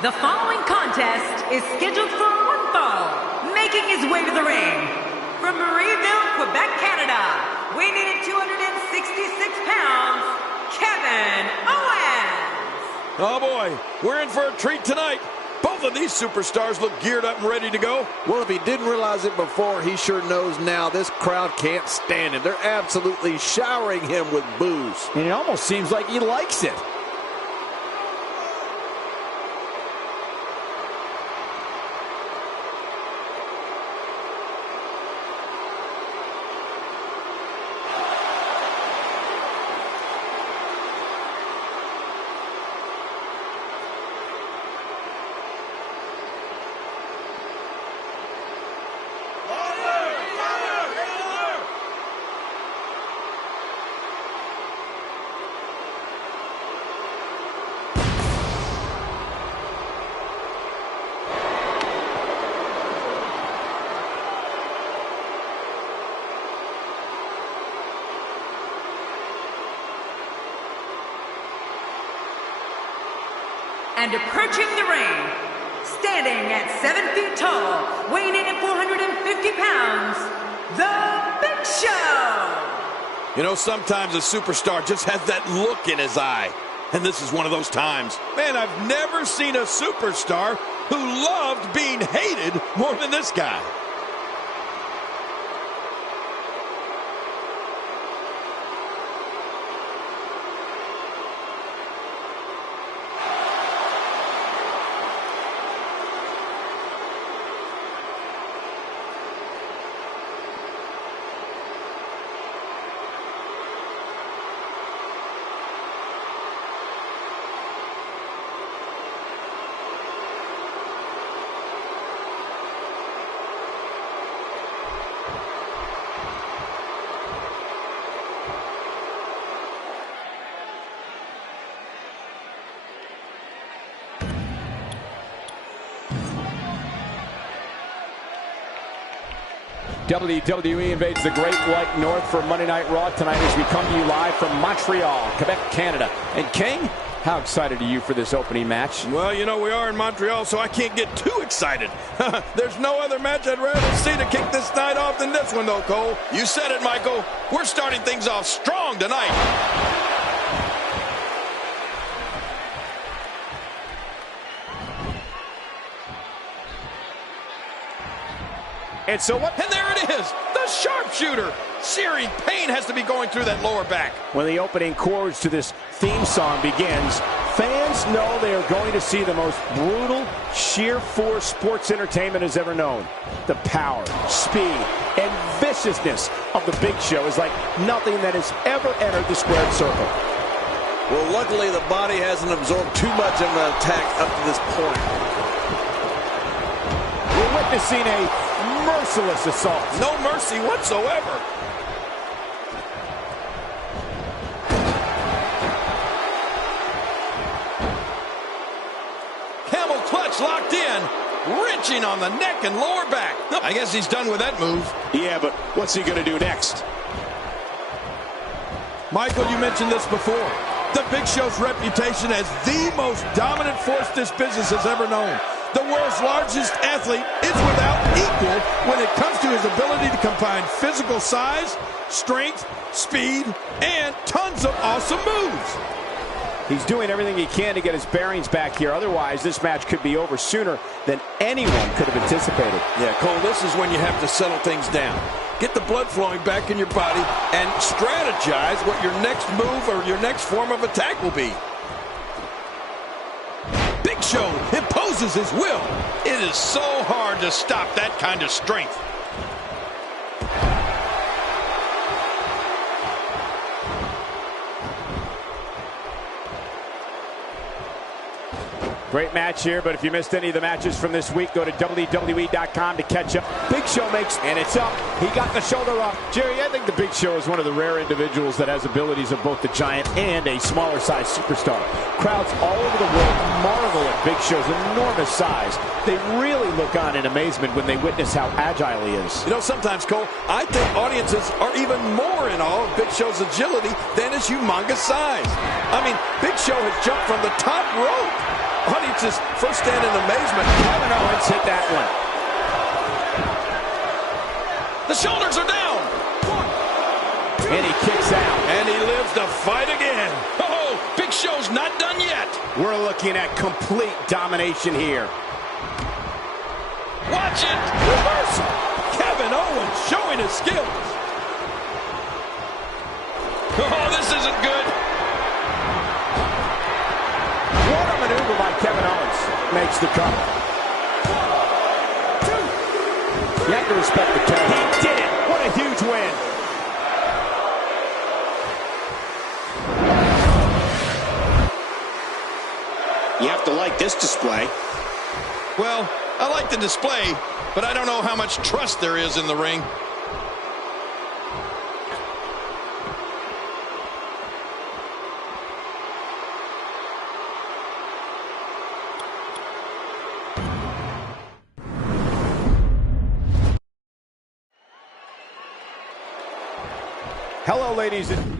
The following contest is scheduled for one fall. Making his way to the ring from Marieville, Quebec, Canada, weighing in at 266 pounds, Kevin Owens. Oh boy, we're in for a treat tonight. Both of these superstars look geared up and ready to go. Well, if he didn't realize it before, he sure knows now. This crowd can't stand him. They're absolutely showering him with boos. And it almost seems like he likes it. And approaching the ring, standing at 7 feet tall, weighing in at 450 pounds, The Big Show! You know, sometimes a superstar just has that look in his eye. And this is one of those times. Man, I've never seen a superstar who loved being hated more than this guy. WWE invades the Great White North for Monday Night Raw tonight as we come to you live from Montreal, Quebec, Canada. And King, how excited are you for this opening match? Well, you know, we are in Montreal, so I can't get too excited. There's no other match I'd rather see to kick this night off than this one, though, Cole. You said it, Michael. We're starting things off strong tonight. And so what? And there it is, the sharpshooter. Searing pain has to be going through that lower back. When the opening chords to this theme song begins, fans know they are going to see the most brutal, sheer force sports entertainment has ever known. The power, speed, and viciousness of the Big Show is like nothing that has ever entered the squared circle. Well, luckily the body hasn't absorbed too much of an attack up to this point. We're witnessing a merciless assault. No mercy whatsoever. Camel clutch locked in, wrenching on the neck and lower back. I guess he's done with that move. Yeah, but what's he going to do next? Michael, you mentioned this before. The Big Show's reputation as the most dominant force this business has ever known. The world's largest athlete is without equal when it comes to his ability to combine physical size, strength, speed, and tons of awesome moves. He's doing everything he can to get his bearings back here. Otherwise, this match could be over sooner than anyone could have anticipated. Yeah, Cole, this is when you have to settle things down. Get the blood flowing back in your body and strategize what your next move or your next form of attack will be. Big Show imposes his will. It is so hard to stop that kind of strength. Great match here, but if you missed any of the matches from this week, go to WWE.com to catch up. Big Show makes, and it's up. He got the shoulder up. Jerry, I think the Big Show is one of the rare individuals that has abilities of both the Giant and a smaller size superstar. Crowds all over the world marvel at Big Show's enormous size. They really look on in amazement when they witness how agile he is. You know, sometimes, Cole, I think audiences are even more in awe of Big Show's agility than his humongous size. I mean, Big Show has jumped from the top rope. Audience's first stand in amazement. Kevin Owens hit that one. The shoulders are down. And he kicks out. And he lives to fight again. Oh, Big Show's not done yet. We're looking at complete domination here. Watch it. Reversal. Kevin Owens showing his skills. Oh, this isn't good. What a maneuver by Kevin Owens. Makes the cover. 1, 2. You have to respect the cover. He did it. What a huge win. You have to like this display. Well, I like the display, but I don't know how much trust there is in the ring. Hello, ladies and...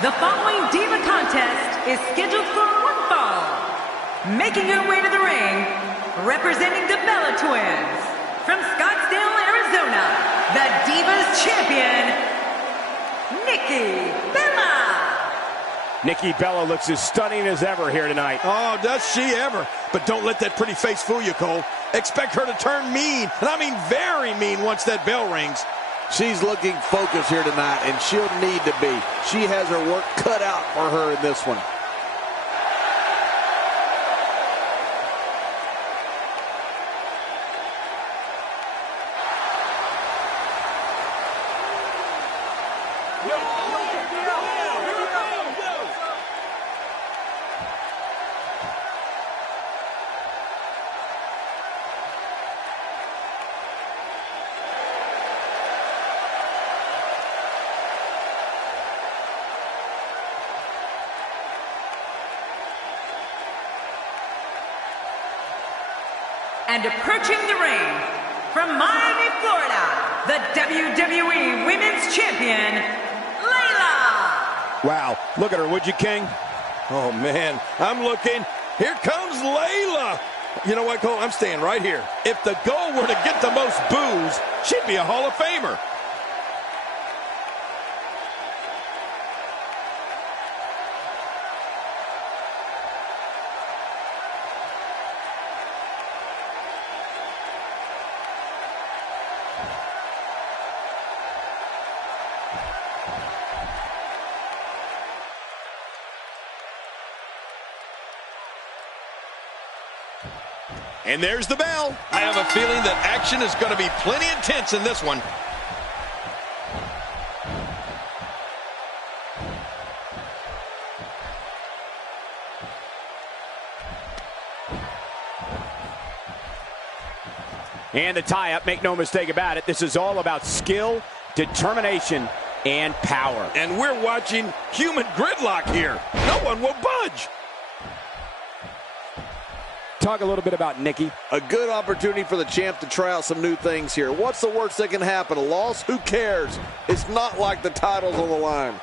The following Diva contest is scheduled for one fall. Making her way to the ring, representing the Bella Twins, from Scottsdale, Arizona, the Divas Champion, Nikki Bella. Nikki Bella looks as stunning as ever here tonight. Oh, does she ever. But don't let that pretty face fool you, Cole. Expect her to turn mean, and I mean very mean once that bell rings. She's looking focused here tonight, and she'll need to be. She has her work cut out for her in this one. And approaching the ring, from Miami, Florida, the WWE Women's Champion, Layla. Wow, look at her, would you, King? Oh, man, I'm looking. Here comes Layla. You know what, Cole? I'm staying right here. If the goal were to get the most boos, she'd be a Hall of Famer. And there's the bell. I have a feeling that action is going to be plenty intense in this one. And the tie-up, make no mistake about it, this is all about skill, determination, and power. And we're watching human gridlock here. No one will budge. Talk a little bit about Nikki. A good opportunity for the champ to try out some new things here. What's the worst that can happen? A loss? Who cares? It's not like the title's on the line.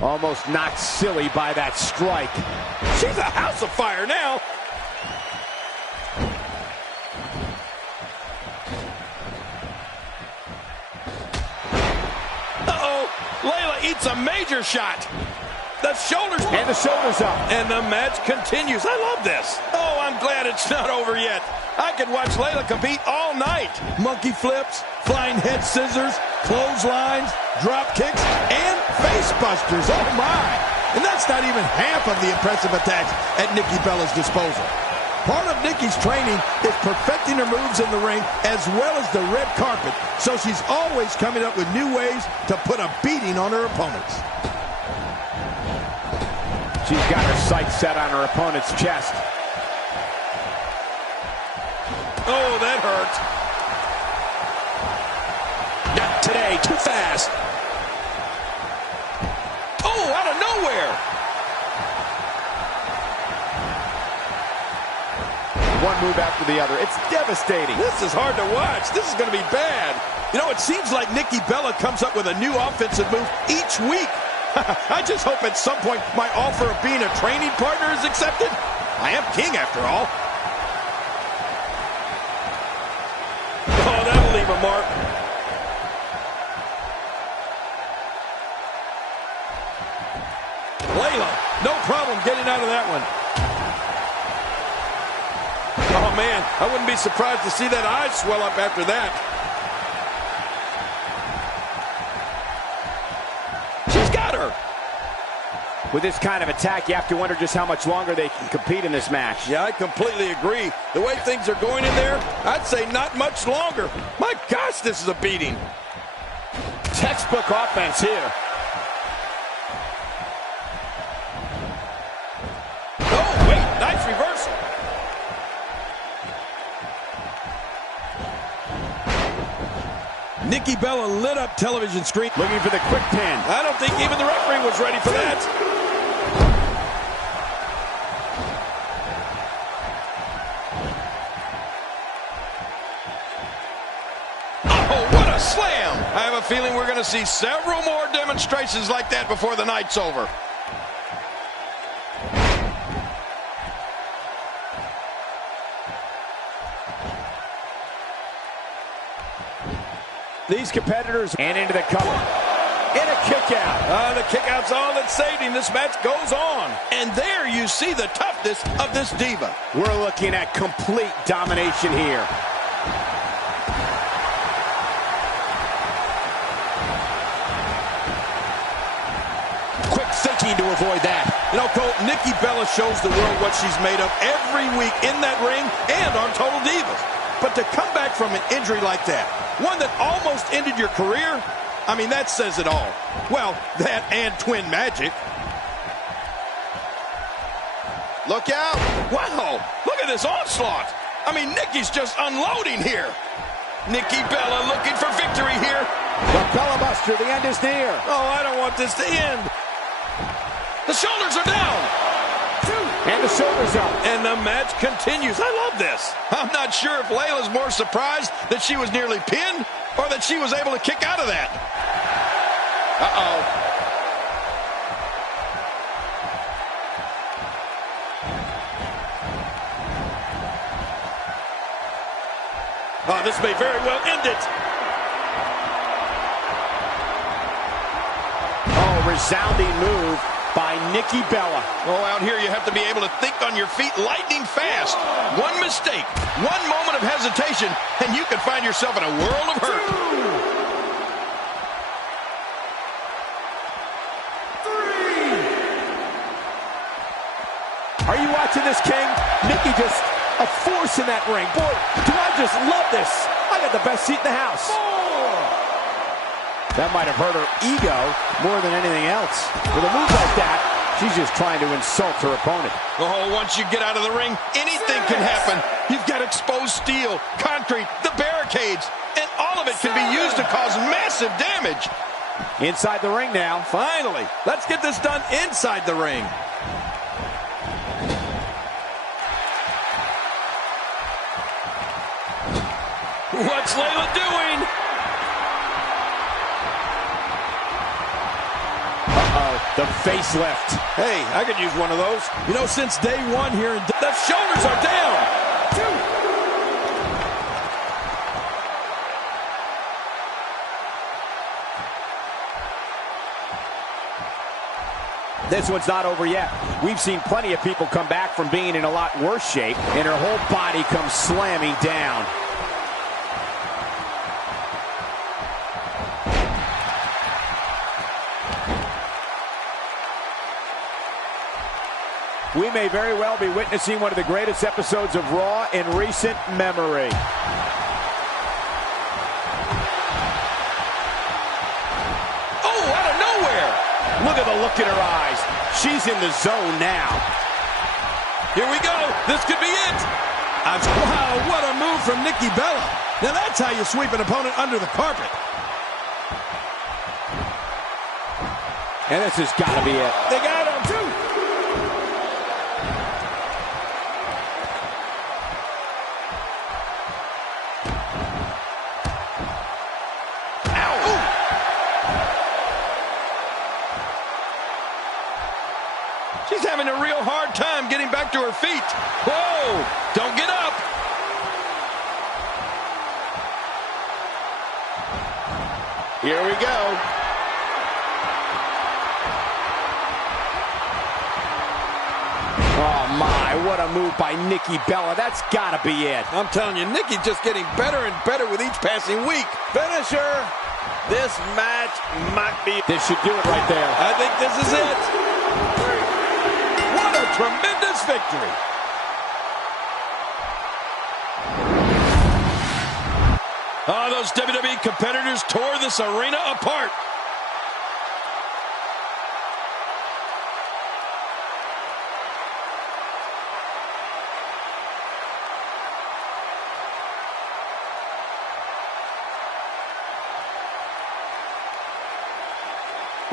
Almost knocked silly by that strike. She's a house of fire now. Uh-oh. Layla eats a major shot. The shoulders. And the shoulders up. And the match continues. I love this. Oh, I'm glad it's not over yet. I could watch Layla compete all night. Monkey flips, flying head scissors, clotheslines, drop kicks, and face busters. Oh, my. And that's not even half of the impressive attacks at Nikki Bella's disposal. Part of Nikki's training is perfecting her moves in the ring as well as the red carpet, so she's always coming up with new ways to put a beating on her opponents. She's got her sights set on her opponent's chest. Oh, that hurt. Not today, too fast. Oh, out of nowhere. One move after the other. It's devastating. This is hard to watch. This is going to be bad. You know, it seems like Nikki Bella comes up with a new offensive move each week. I just hope at some point my offer of being a training partner is accepted. I am king after all. Oh, that'll leave a mark. Layla, no problem getting out of that one. Oh, man, I wouldn't be surprised to see that eye swell up after that. She's got her. With this kind of attack, you have to wonder just how much longer they can compete in this match. Yeah, I completely agree. The way things are going in there, I'd say not much longer. My gosh, this is a beating. Textbook offense here. Oh, wait, nice reversal. Nikki Bella lit up television screen. Looking for the quick pin. I don't think even the referee was ready for that. Slam! I have a feeling we're going to see several more demonstrations like that before the night's over. These competitors and into the cover. And a kick out. The kick out's all that's saved him. This match goes on. And there you see the toughness of this diva. We're looking at complete domination here. Thinking to avoid that. You know, Cole, Nikki Bella shows the world what she's made of every week in that ring and on Total Divas. But to come back from an injury like that, one that almost ended your career, I mean, that says it all. Well, that and twin magic. Look out. Wow, look at this onslaught. I mean, Nikki's just unloading here. Nikki Bella looking for victory here. The Bella Buster, the end is near. Oh, I don't want this to end. The shoulders are down. And the shoulders up. And the match continues. I love this. I'm not sure if Layla's more surprised that she was nearly pinned or that she was able to kick out of that. Uh-oh. Oh, this may very well end it. Oh, resounding move by Nikki Bella. Oh, out here you have to be able to think on your feet lightning fast. One mistake, one moment of hesitation, and you can find yourself in a world of hurt. 3. Are you watching this, King? Nikki just a force in that ring. Boy, do I just love this. I got the best seat in the house. 4. That might have hurt her ego more than anything else. With a move like that, she's just trying to insult her opponent. Oh, once you get out of the ring, anything can happen. You've got exposed steel, concrete, the barricades, and all of it can be used to cause massive damage. Inside the ring now. Finally, let's get this done inside the ring. What's Layla doing? The facelift. Hey, I could use one of those. You know, since day one here, the shoulders are down. 2. This one's not over yet. We've seen plenty of people come back from being in a lot worse shape, and her whole body comes slamming down. We may very well be witnessing one of the greatest episodes of Raw in recent memory. Oh, out of nowhere! Look at the look in her eyes. She's in the zone now. Here we go. This could be it. Wow, what a move from Nikki Bella. Now that's how you sweep an opponent under the carpet. And this has got to be it. They got him, too. Ow. Ooh. She's having a real hard time getting back to her feet. Whoa, don't get up. Here we go. Oh, my, what a move by Nikki Bella. That's got to be it. I'm telling you, Nikki's just getting better and better with each passing week. Finisher. This match might be. This should do it right there. I think this is it. What a tremendous victory. Oh, those WWE competitors tore this arena apart.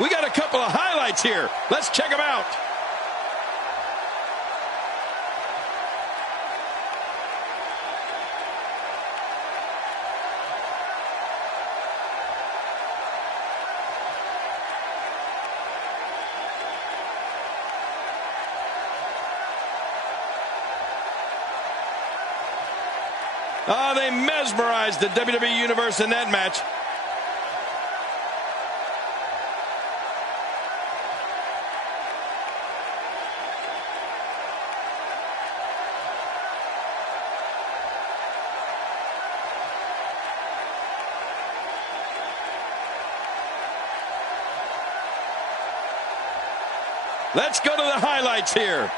We got a couple of highlights here. Let's check them out. Oh, they mesmerized the WWE Universe in that match. Let's go to the highlights here.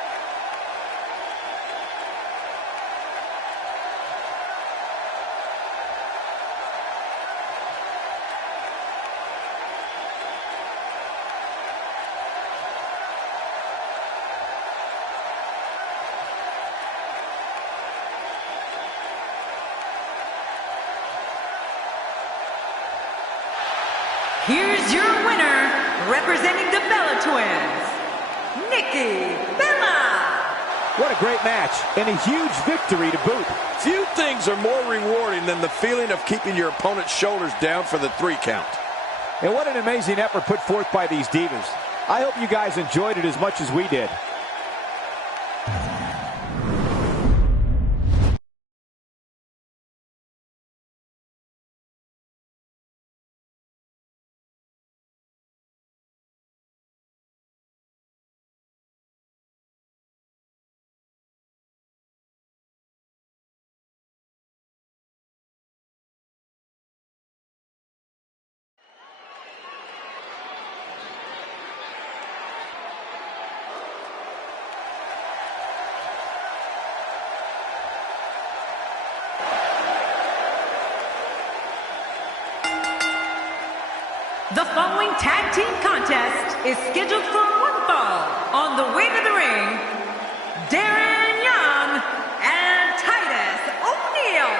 Here's your winner, representing the Bella Twins, Nikki Bella. What a great match, and a huge victory to boot. Few things are more rewarding than the feeling of keeping your opponent's shoulders down for the 3 count. And what an amazing effort put forth by these divas. I hope you guys enjoyed it as much as we did. The following tag team contest is scheduled for one fall. On the way to the ring, Darren Young and Titus O'Neil,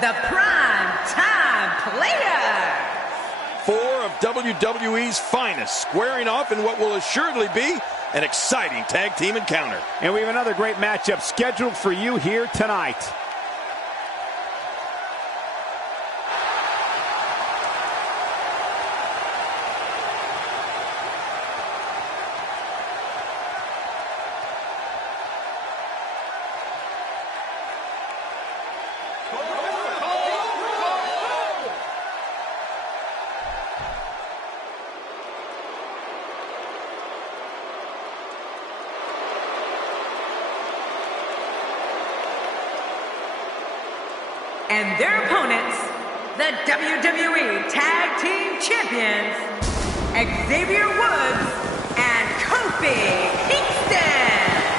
the prime time players. 4 of WWE's finest squaring off in what will assuredly be an exciting tag team encounter. And we have another great matchup scheduled for you here tonight. And their opponents, the WWE Tag Team Champions, Xavier Woods and Kofi Kingston.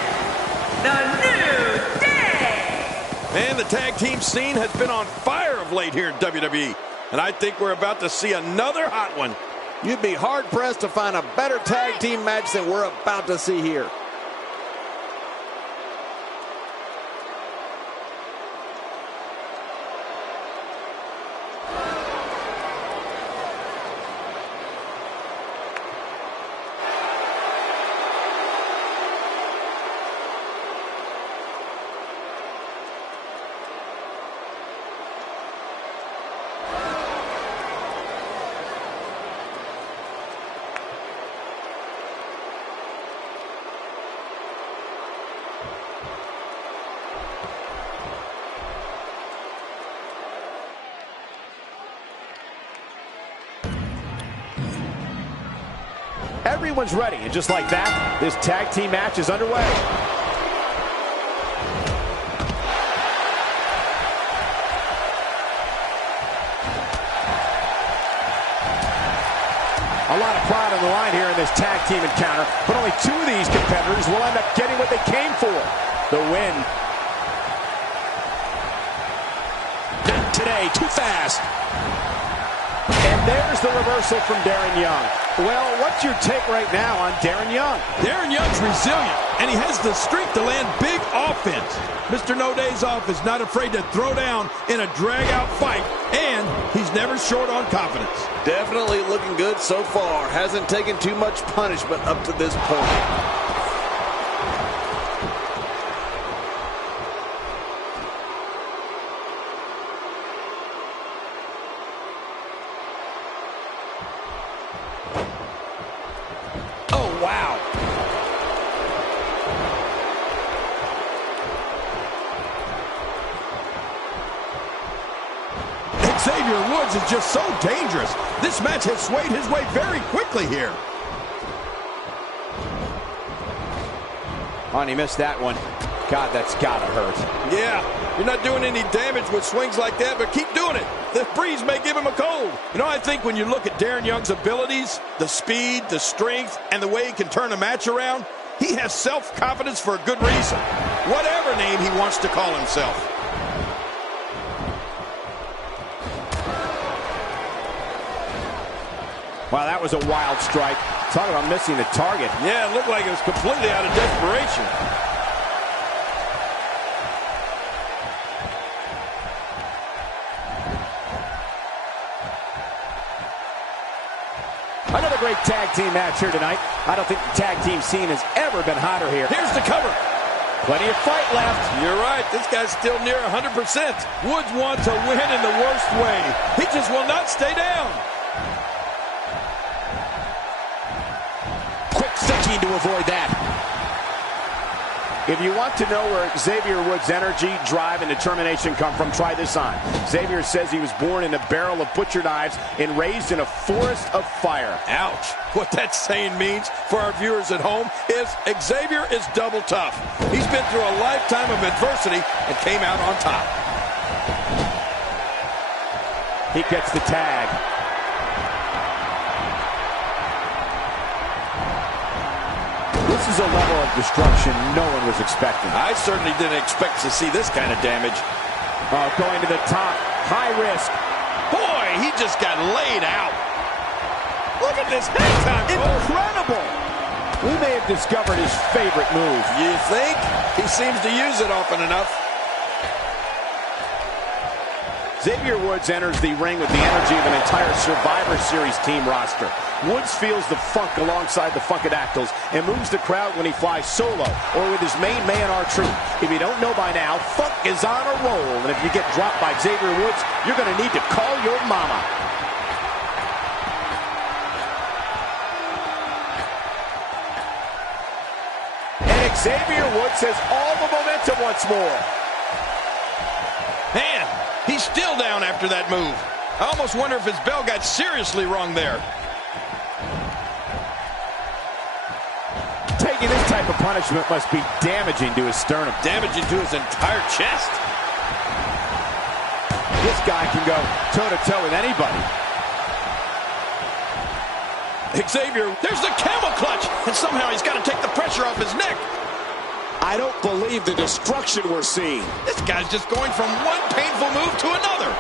tag team scene has been on fire of late here in WWE. And I think we're about to see another hot one. You'd be hard-pressed to find a better tag team match than we're about to see here. Everyone's ready, and just like that, this tag team match is underway. A lot of pride on the line here in this tag team encounter, but only two of these competitors will end up getting what they came for, the win. Not today, too fast. And there's the reversal from Darren Young. Well, what's your take right now on Darren Young? Darren Young's resilient, and he has the strength to land big offense. Mr. No Days Off is not afraid to throw down in a drag-out fight, and he's never short on confidence. Definitely looking good so far. Hasn't taken too much punishment up to this point. Xavier Woods is just so dangerous. This match has swayed his way very quickly here. Oh, and he missed that one. God, that's gotta hurt. Yeah, you're not doing any damage with swings like that, but keep doing it. The breeze may give him a cold. You know, I think when you look at Darren Young's abilities, the speed, the strength, and the way he can turn a match around, he has self-confidence for a good reason. Whatever name he wants to call himself. Wow, that was a wild strike. Talk about missing the target. Yeah, it looked like it was completely out of desperation. Another great tag team match here tonight. I don't think the tag team scene has ever been hotter here. Here's the cover. Plenty of fight left. You're right. This guy's still near 100%. Woods wants to win in the worst way. He just will not stay down. Thinking to avoid that. If you want to know where Xavier Woods' energy, drive, and determination come from, try this on. Xavier says he was born in a barrel of butcher knives and raised in a forest of fire. Ouch. What that saying means for our viewers at home is Xavier is double tough. He's been through a lifetime of adversity and came out on top. He gets the tag. This is a level of destruction no one was expecting. I certainly didn't expect to see this kind of damage. Oh, going to the top. High risk. Boy, he just got laid out. Look at this hang time. Incredible. We may have discovered his favorite move. You think? He seems to use it often enough. Xavier Woods enters the ring with the energy of an entire Survivor Series team roster. Woods feels the funk alongside the Funkadactyls and moves the crowd when he flies solo or with his main man, R-Truth. If you don't know by now, Funk is on a roll, and if you get dropped by Xavier Woods, you're going to need to call your mama. And Xavier Woods has all the momentum once more. Man, he's still down after that move. I almost wonder if his bell got seriously wrong there. Taking this type of punishment must be damaging to his sternum. Damaging to his entire chest. This guy can go toe-to-toe with anybody. Xavier, there's the camel clutch, and somehow he's got to take the pressure off his neck. I don't believe the destruction we're seeing. This guy's just going from one painful move to another.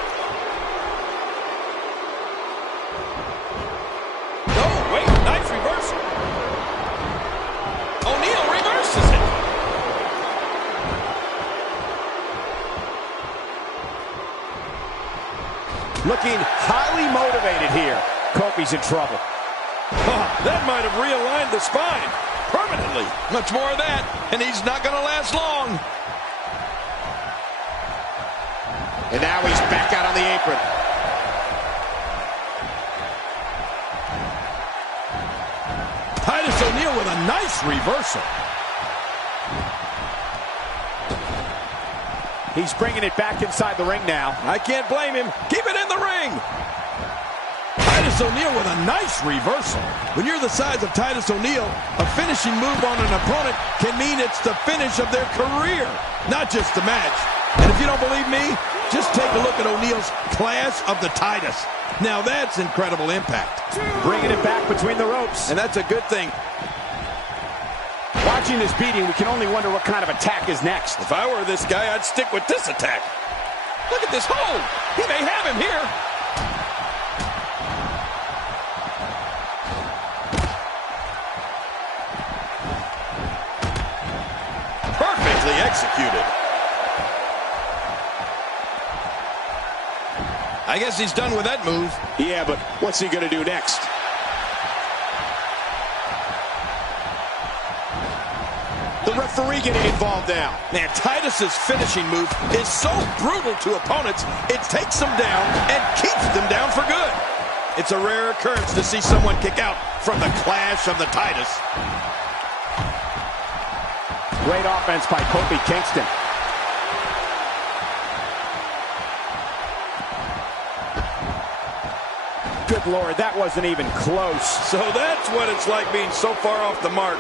Oh, wait, nice reversal. O'Neal reverses it. Looking highly motivated here. Kofi's in trouble. Oh, that might have realigned the spine permanently. Much more of that, and he's not going to last long. And now he's back out on the apron. Titus O'Neal with a nice reversal. He's bringing it back inside the ring now. I can't blame him. Keep it in the ring. Titus O'Neal with a nice reversal. When you're the size of Titus O'Neal, a finishing move on an opponent can mean it's the finish of their career, not just the match. And if you don't believe me, just take a look at O'Neal's class of the Titus. Now that's incredible impact. Bringing it back between the ropes. And that's a good thing. Watching this beating, we can only wonder what kind of attack is next. If I were this guy, I'd stick with this attack. Look at this hold. He may have him here. Perfectly executed. I guess he's done with that move. Yeah, but what's he going to do next? The referee getting involved now. Man, Titus's finishing move is so brutal to opponents, it takes them down and keeps them down for good. It's a rare occurrence to see someone kick out from the clash of the Titus. Great offense by Kofi Kingston. Good Lord, that wasn't even close. So that's what it's like being so far off the mark.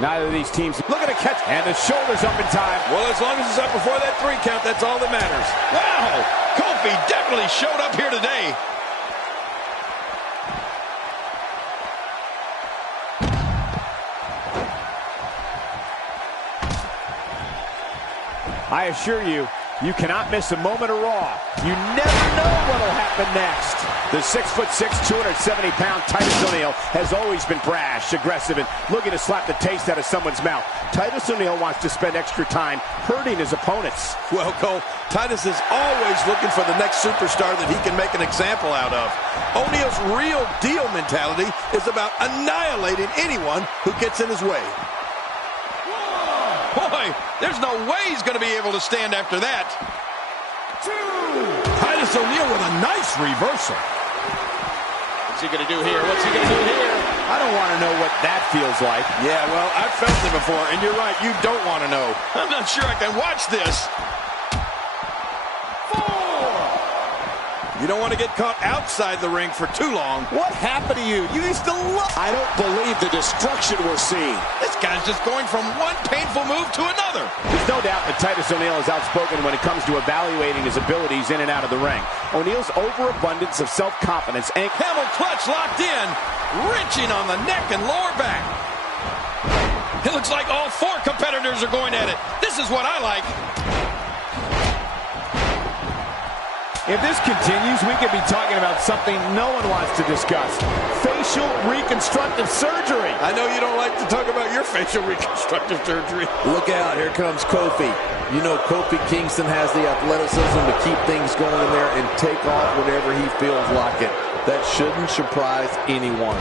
Neither of these teams looking to catch, and the shoulders up in time. Well, as long as it's up before that 3 count, that's all that matters. Wow, Kofi definitely showed up here today. I assure you, you cannot miss a moment of Raw. You never know what'll happen next. The 6'6", 270-pound Titus O'Neal has always been brash, aggressive, and looking to slap the taste out of someone's mouth. Titus O'Neal wants to spend extra time hurting his opponents. Well, Cole, Titus is always looking for the next superstar that he can make an example out of. O'Neal's real deal mentality is about annihilating anyone who gets in his way. Boy, there's no way he's going to be able to stand after that. Titus O'Neal with a nice reversal. What's he going to do here? What's he going to do here? I don't want to know what that feels like. Yeah, well, I've felt it before, and you're right, you don't want to know. I'm not sure I can watch this. 4. You don't want to get caught outside the ring for too long. What happened to you? You used to love... I don't believe the destruction we're seeing. This guy's just going from one painful move to another. There's no doubt that Titus O'Neal is outspoken when it comes to evaluating his abilities in and out of the ring. O'Neal's overabundance of self-confidence and Camel clutch locked in, wrenching on the neck and lower back. It looks like all 4 competitors are going at it. This is what I like. if this continues, we could be talking about something no one wants to discuss. Facial reconstructive surgery. I know you don't like to talk about your facial reconstructive surgery. Look out, here comes Kofi. You know Kofi Kingston has the athleticism to keep things going in there and take off whenever he feels like it. That shouldn't surprise anyone.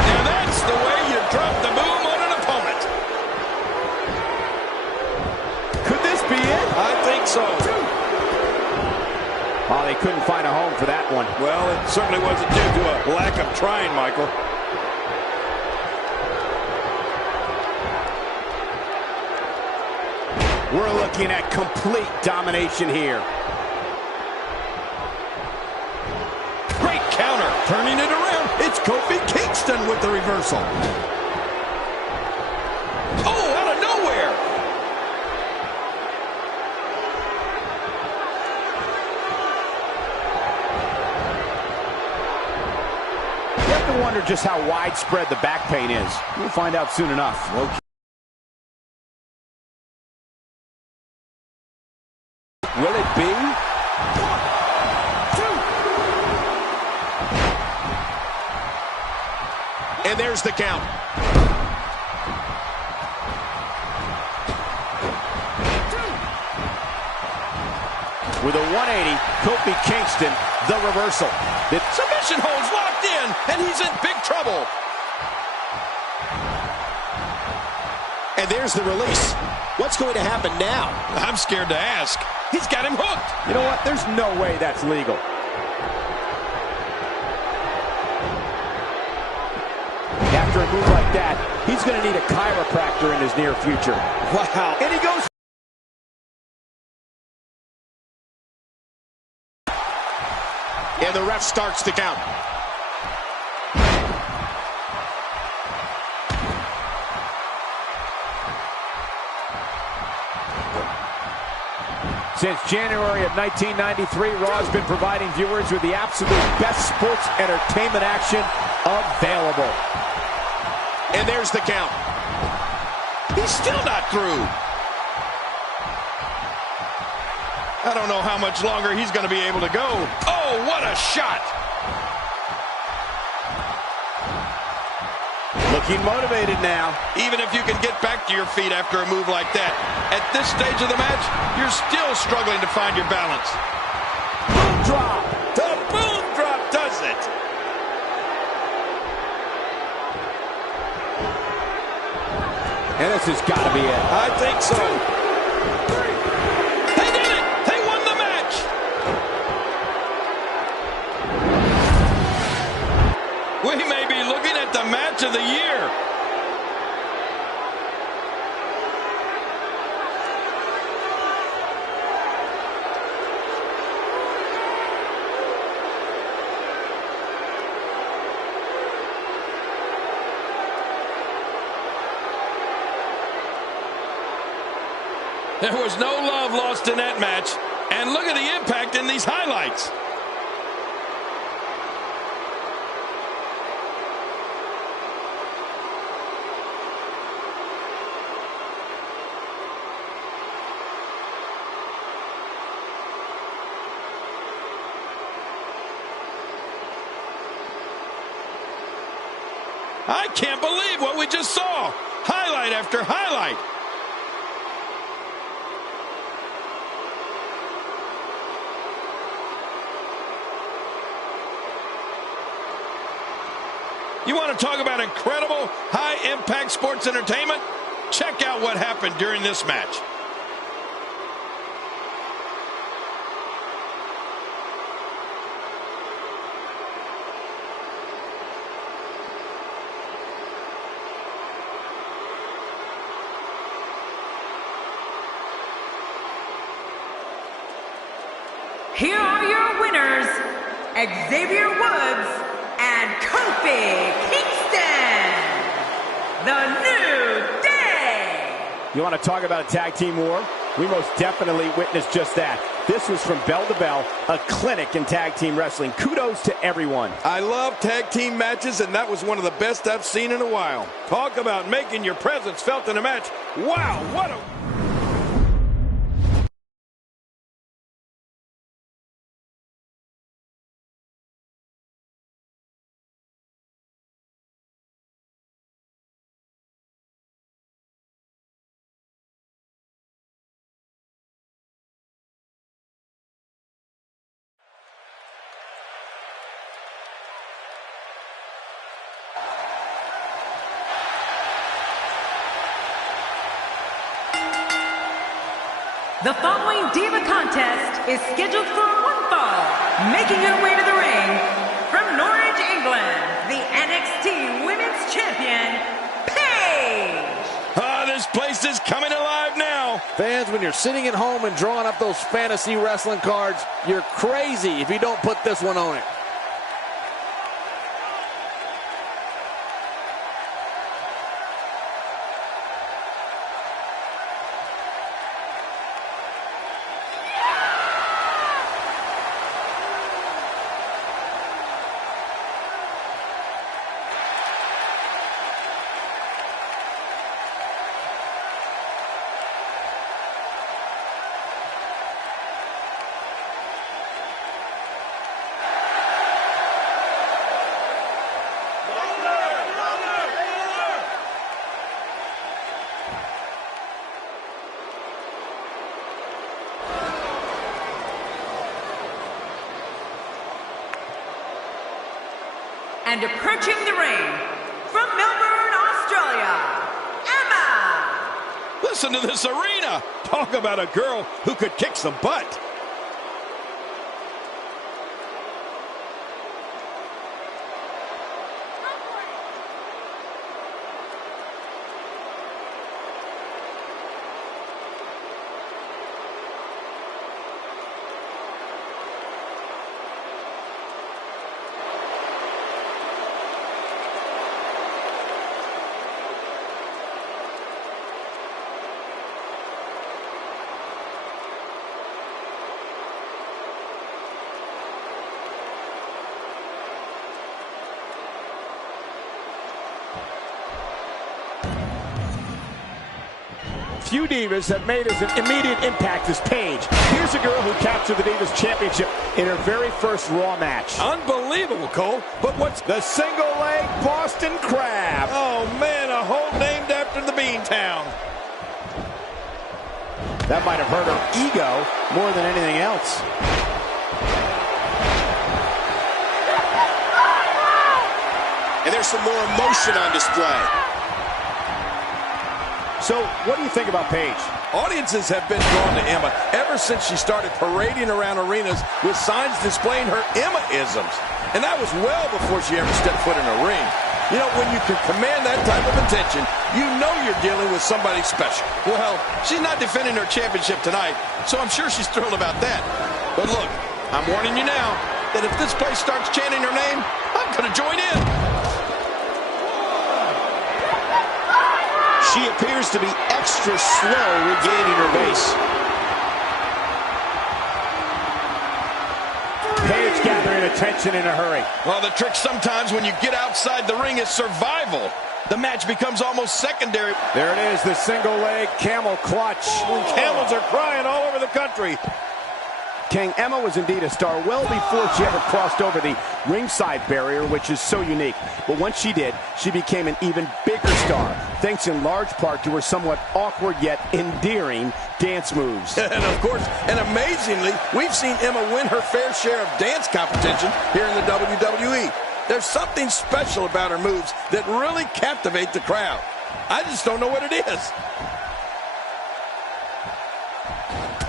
And that's the way you drop the boom on an opponent. Could this be it? I think so. Oh, they couldn't find a home for that one. Well, it certainly wasn't due to a lack of trying, Michael. We're looking at complete domination here. Great counter, turning it around. It's Kofi Kingston with the reversal. wonder just how widespread the back pain is. We'll find out soon enough. Okay. Will it be? 1, 2. And there's the count. With a 180, Kofi Kingston, the reversal. The submission holds locked in, and he's in big trouble. And there's the release. What's going to happen now? I'm scared to ask. He's got him hooked. You know what? There's no way that's legal. After a move like that, he's going to need a chiropractor in his near future. Wow. And he goes. And the ref starts to count. Since January of 1993, Raw's been providing viewers with the absolute best sports entertainment action available. And there's the count. He's still not through. I don't know how much longer he's going to be able to go. Oh, what a shot. Looking motivated now. Even if you can get back to your feet after a move like that, at this stage of the match, you're still struggling to find your balance. Boom drop. The boom drop does it. And this has got to be it. I think so. They did it. They won the match. We may be looking at the match of the year. There was no love lost in that match. And look at the impact in these highlights. I can't believe what we just saw. Highlight after highlight. You want to talk about incredible high-impact sports entertainment? Check out what happened during this match. Here are your winners, Xavier Woods and Kofi Kingston, the New Day. You want to talk about a tag team war? We most definitely witnessed just that. This was from bell to bell, a clinic in tag team wrestling. Kudos to everyone. I love tag team matches, and that was one of the best I've seen in a while. Talk about making your presence felt in a match. Wow, what a... The following Diva contest is scheduled for one fall. Making her way to the ring from Norwich, England, the NXT Women's Champion, Paige. This place is coming alive now. Fans, when you're sitting at home and drawing up those fantasy wrestling cards, you're crazy if you don't put this one on it. And approaching the ring from Melbourne, Australia, Emma. Listen to this arena. Talk about a girl who could kick some butt. Few divas have made as an immediate impact as Paige. Here's a girl who captured the Divas Championship in her very first Raw match. Unbelievable, Cole. But what's The single leg Boston Crab. Oh, man, a hole named after the Beantown. That might have hurt her ego more than anything else. And there's some more emotion on display. So, what do you think about Paige? Audiences have been drawn to Emma ever since she started parading around arenas with signs displaying her Emma-isms. And that was well before she ever stepped foot in a ring. You know, when you can command that type of attention, you know you're dealing with somebody special. Well, she's not defending her championship tonight, so I'm sure she's thrilled about that. But look, I'm warning you now that if this place starts chanting her name, I'm going to join in. She appears to be extra slow regaining her base. Paige gathering attention in a hurry. Well, the trick sometimes when you get outside the ring is survival. The match becomes almost secondary. There it is, the single leg camel clutch. Camels are crying all over the country. King, Emma was indeed a star well before she ever crossed over the ringside barrier, which is so unique. But once she did, she became an even bigger star, thanks in large part to her somewhat awkward yet endearing dance moves. And of course, and amazingly, we've seen Emma win her fair share of dance competition here in the WWE. There's something special about her moves that really captivate the crowd. I just don't know what it is.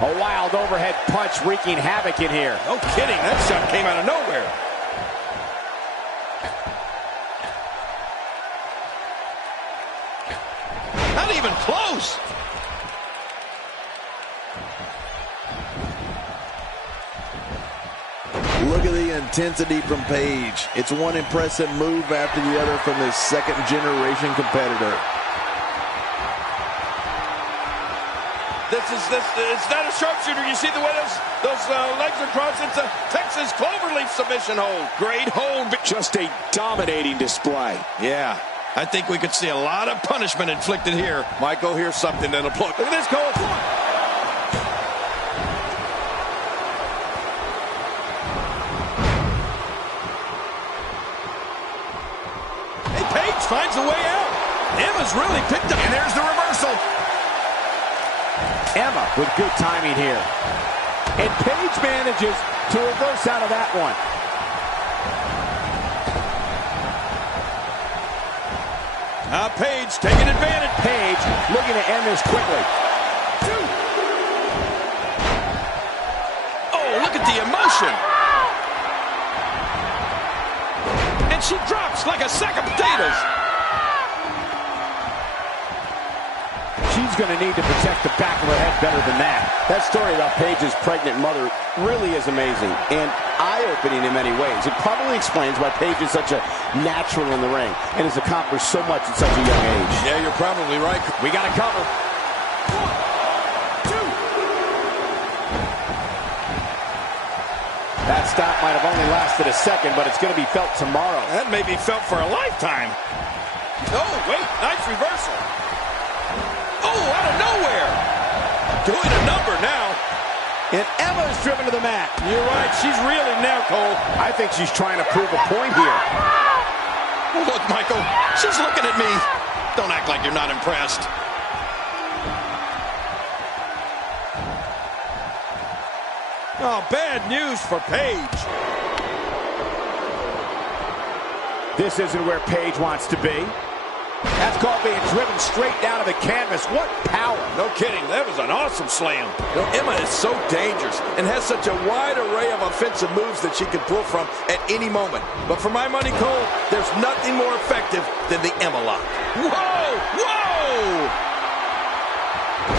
A wild overhead punch wreaking havoc in here. No kidding, that shot came out of nowhere. Not even close. Look at the intensity from Paige. It's one impressive move after the other from this second-generation competitor. It's not a sharpshooter. You see the way those legs are crossed? It's a Texas cloverleaf submission hold. Great hold. Just a dominating display. Yeah, I think we could see a lot of punishment inflicted here. Michael, here's something that'll plug. Look at this, Cole. Hey, Paige finds a way out. Emma's really picked up. And there's the reversal. Emma with good timing here. And Paige manages to reverse out of that one. Now Paige taking advantage. Paige looking to end this quickly. Oh, look at the emotion. And she drops like a sack of potatoes. She's going to need to protect the back of her head better than that. That story about Paige's pregnant mother really is amazing and eye-opening in many ways. It probably explains why Paige is such a natural in the ring and has accomplished so much at such a young age. Yeah, you're probably right. We got to cover. 1, 2. That stop might have only lasted a second, but it's going to be felt tomorrow. That may be felt for a lifetime. Oh, wait, nice reversal. Oh, out of nowhere. Doing a number now. And Emma is driven to the mat. You're right, she's reeling now, Cole. I think she's trying to prove a point here. Oh, look, Michael, she's looking at me. Don't act like you're not impressed. Oh, bad news for Paige. This isn't where Paige wants to be. That's called being driven straight down to the canvas. What power. No kidding. That was an awesome slam. You know, Emma is so dangerous and has such a wide array of offensive moves that she can pull from at any moment. But for my money, Cole, there's nothing more effective than the Emma lock. Whoa! Whoa!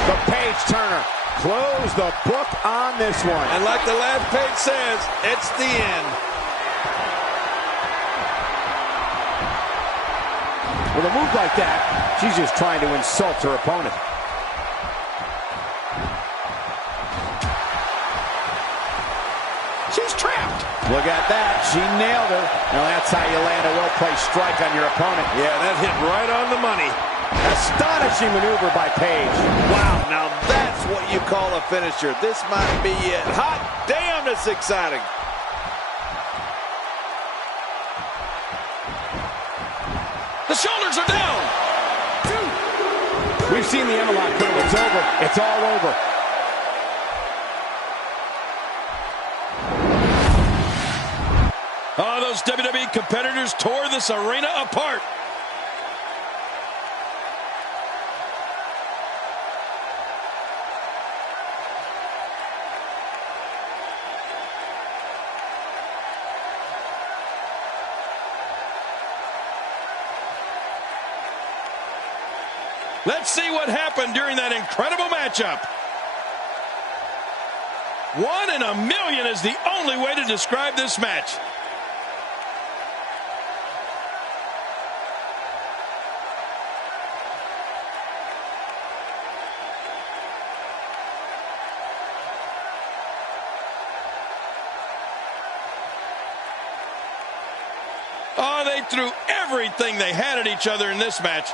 The Paige Turner. Close the book on this one. And like the last page says, it's the end. With a move like that, she's just trying to insult her opponent. She's trapped. Look at that. She nailed her. Now that's how you land a well-placed strike on your opponent. Yeah, that hit right on the money. Astonishing maneuver by Paige. Wow, now that's what you call a finisher. This might be it. Hot damn, that's exciting. The shoulders are down. We've seen the Emma lock move. It's over. It's all over. Oh, those WWE competitors tore this arena apart. Let's see what happened during that incredible matchup. 1 in a million is the only way to describe this match. Oh, they threw everything they had at each other in this match.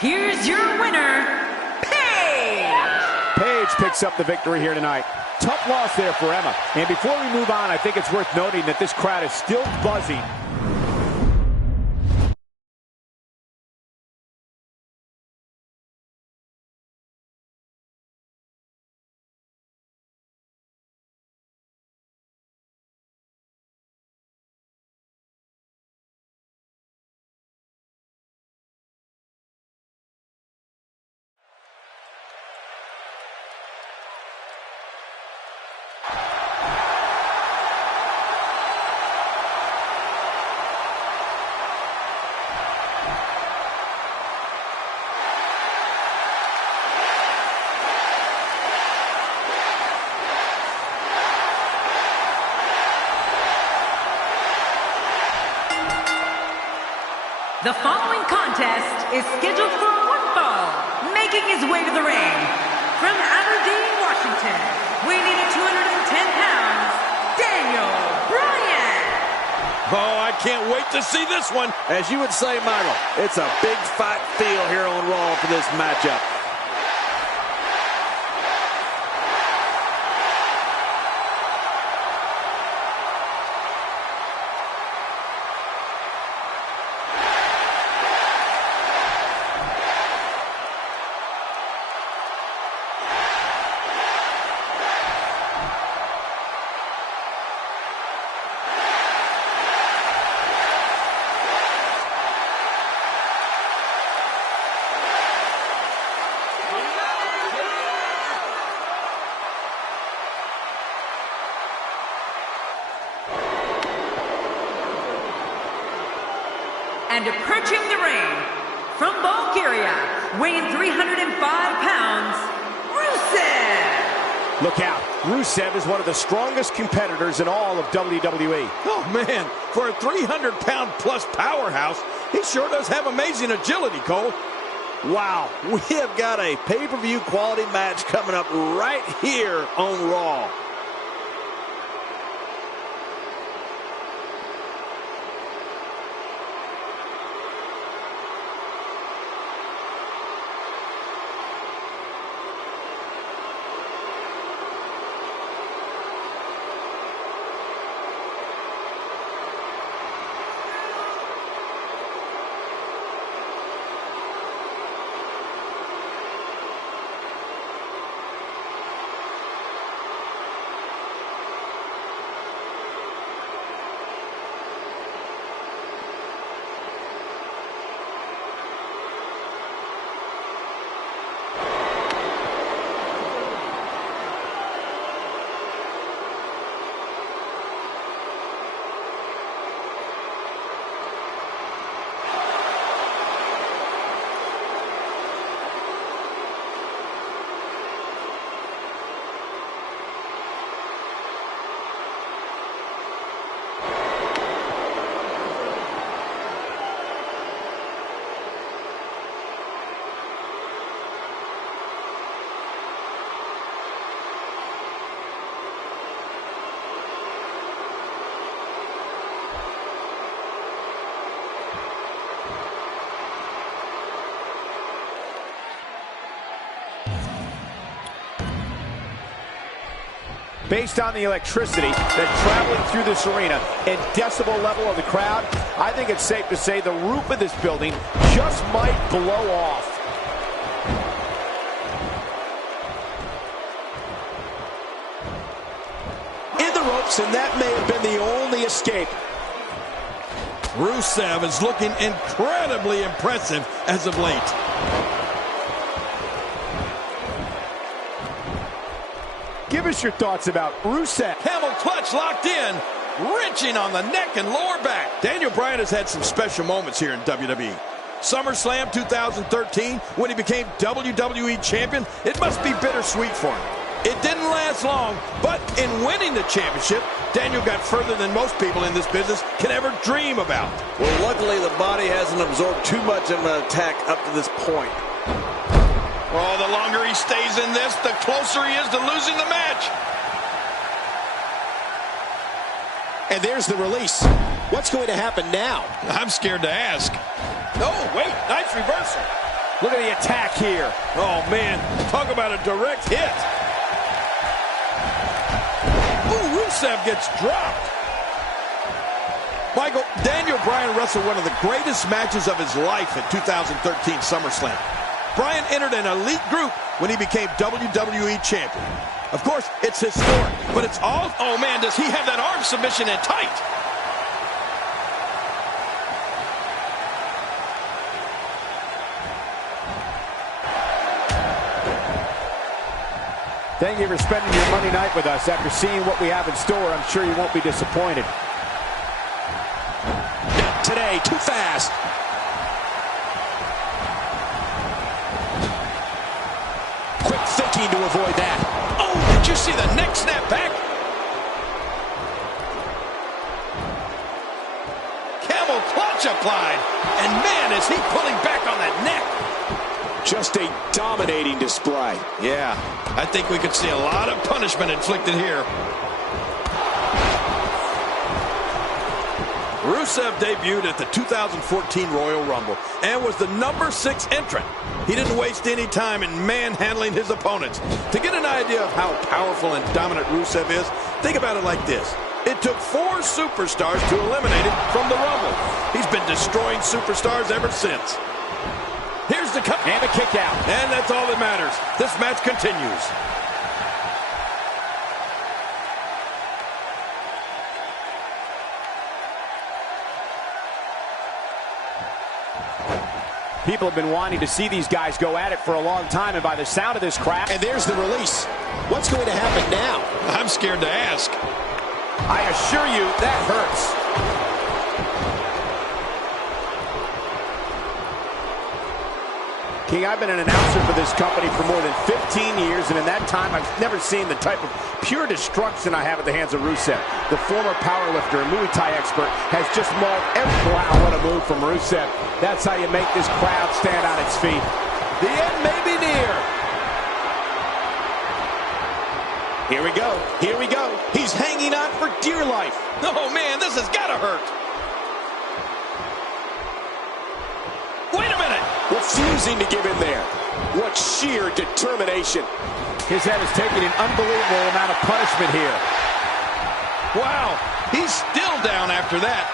Here's your winner, Paige! Paige picks up the victory here tonight. Tough loss there for Emma. And before we move on, I think it's worth noting that this crowd is still buzzing. The following contest is scheduled for one fall. Making his way to the ring from Aberdeen, Washington, weighing in at 210 pounds, Daniel Bryan. Oh, I can't wait to see this one. As you would say, Michael, it's a big fight feel here on Raw for this matchup. And approaching the ring from Bulgaria, weighing 305 pounds, Rusev. Look out. Rusev is one of the strongest competitors in all of WWE. Oh, man, for a 300-pound plus powerhouse, he sure does have amazing agility, Cole. Wow, we have got a pay-per-view quality match coming up right here on Raw. Based on the electricity that's traveling through this arena and decibel level of the crowd, I think it's safe to say the roof of this building just might blow off. In the ropes, and that may have been the only escape. Rusev is looking incredibly impressive as of late. Give us your thoughts about Rusev. Camel clutch locked in, wrenching on the neck and lower back. Daniel Bryan has had some special moments here in WWE. SummerSlam 2013, when he became WWE champion, it must be bittersweet for him. It didn't last long, but in winning the championship, Daniel got further than most people in this business can ever dream about. Well, luckily the body hasn't absorbed too much of an attack up to this point. Oh, the longer he stays in this, the closer he is to losing the match. And there's the release. What's going to happen now? I'm scared to ask. Oh, wait, nice reversal. Look at the attack here. Oh, man, talk about a direct hit. Ooh, Rusev gets dropped. Michael, Daniel Bryan wrestled one of the greatest matches of his life at 2013 SummerSlam. Bryan entered an elite group when he became WWE champion. Of course, it's historic, but it's all... Oh, man, does he have that arm submission in tight? Thank you for spending your Monday night with us. After seeing what we have in store, I'm sure you won't be disappointed. Not today, too fast. Quick thinking to avoid that. Oh, did you see the neck snap back? Camel clutch applied. And man, is he pulling back on that neck. Just a dominating display. Yeah, I think we could see a lot of punishment inflicted here. Rusev debuted at the 2014 Royal Rumble and was the #6 entrant. He didn't waste any time in manhandling his opponents. To get an idea of how powerful and dominant Rusev is, think about it like this. It took 4 superstars to eliminate him from the Rumble. He's been destroying superstars ever since. Here's the cut. And the kick out. And that's all that matters. This match continues. People have been wanting to see these guys go at it for a long time, and by the sound of this crowd... And there's the release. What's going to happen now? I'm scared to ask. I assure you, that hurts. King, I've been an announcer for this company for more than 15 years, and in that time, I've never seen the type of pure destruction I have at the hands of Rusev. The former powerlifter and Muay Thai expert has just mauled every... Wow, what a move from Rusev. That's how you make this crowd stand on its feet. The end may be near. Here we go. Here we go. He's hanging on for dear life. Oh, man, this has got to hurt. Wait a minute. Refusing to give in there. What sheer determination. His head is taking an unbelievable amount of punishment here. Wow, he's still down after that.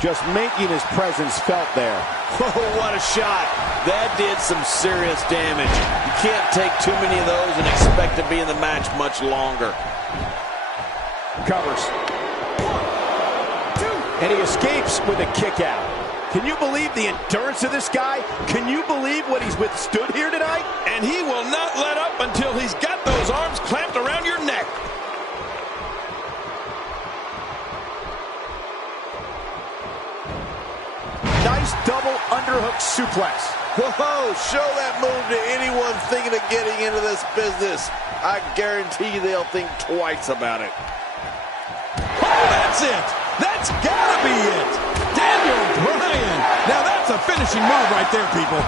Just making his presence felt there. Oh, what a shot. That did some serious damage. You can't take too many of those and expect to be in the match much longer. Covers. 1, 2. And he escapes with a kick out. Can you believe the endurance of this guy? Can you believe what he's withstood here tonight? And he will not let up until he's got those arms clamped around your neck. Nice double underhook suplex. Whoa, show that move to anyone thinking of getting into this business. I guarantee you they'll think twice about it. Oh, that's it. That's gotta be it. Daniel Bryan. Now that's a finishing move right there, people.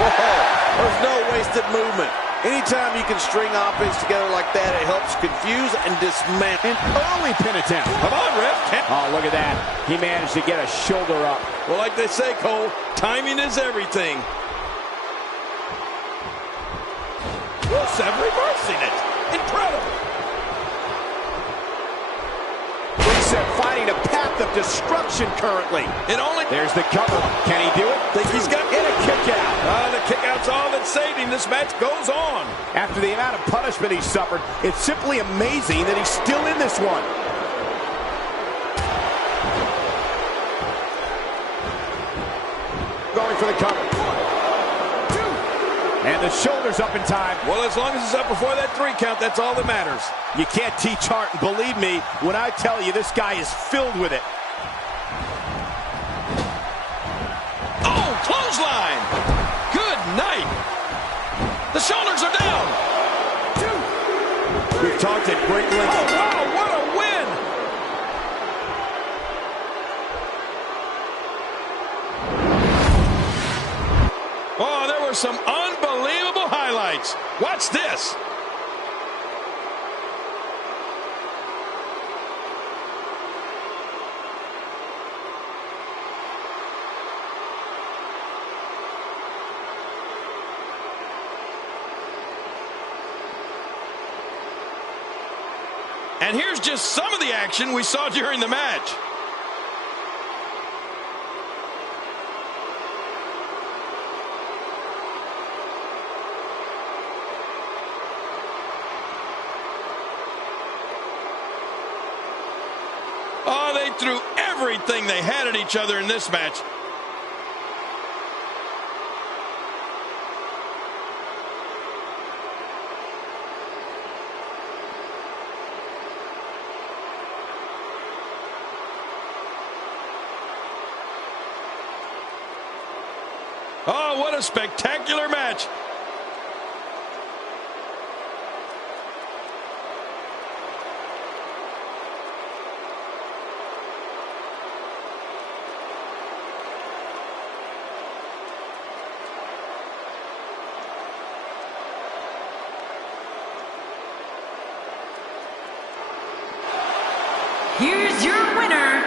Whoa, there's no wasted movement. Anytime you can string offense together like that, it helps confuse and dismantle. An early pin attempt. Come on, Ref. Oh, look at that. He managed to get a shoulder up. Well, like they say, Cole, timing is everything. Rusev reversing it. Incredible. Rusev finding a path of destruction currently. There's the cover. Can he do it? Think he's got a kick out. The kick out's all that saved him. This match goes on. After the amount of punishment he suffered, it's simply amazing that he's still in this one. Going for the cover. 1, 2. And the shoulder's up in time. Well, as long as it's up before that 3 count, that's all that matters. You can't teach heart, and believe me when I tell you this guy is filled with it. Oh, clothesline. Good night. The shoulders are down. 2. We've talked at great length. Oh, wow, what a win. Oh, there were some unbelievable highlights. Watch this. And here's just some of the action we saw during the match. Oh, they threw everything they had at each other in this match. Oh, what a spectacular match. Here's your winner,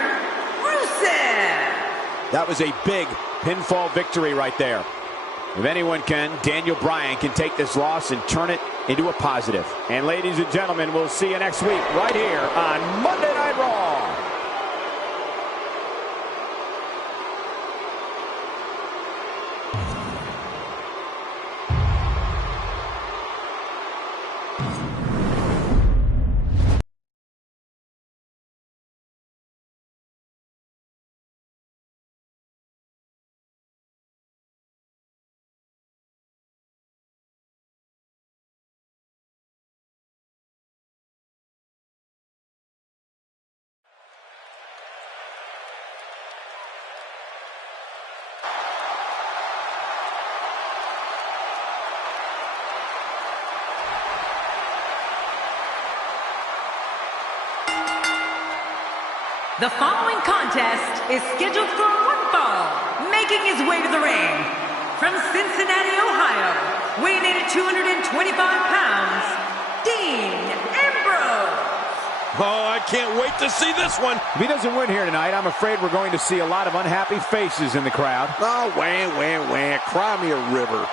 Rusev. That was a big pinfall victory right there. If anyone can, Daniel Bryan can take this loss and turn it into a positive. And ladies and gentlemen, we'll see you next week right here on Monday Night Raw. The following contest is scheduled for one fall, making his way to the ring. From Cincinnati, Ohio, weighing in at 225 pounds, Dean Ambrose. Oh, I can't wait to see this one. If he doesn't win here tonight, I'm afraid we're going to see a lot of unhappy faces in the crowd. Oh, wah. Cry me a river.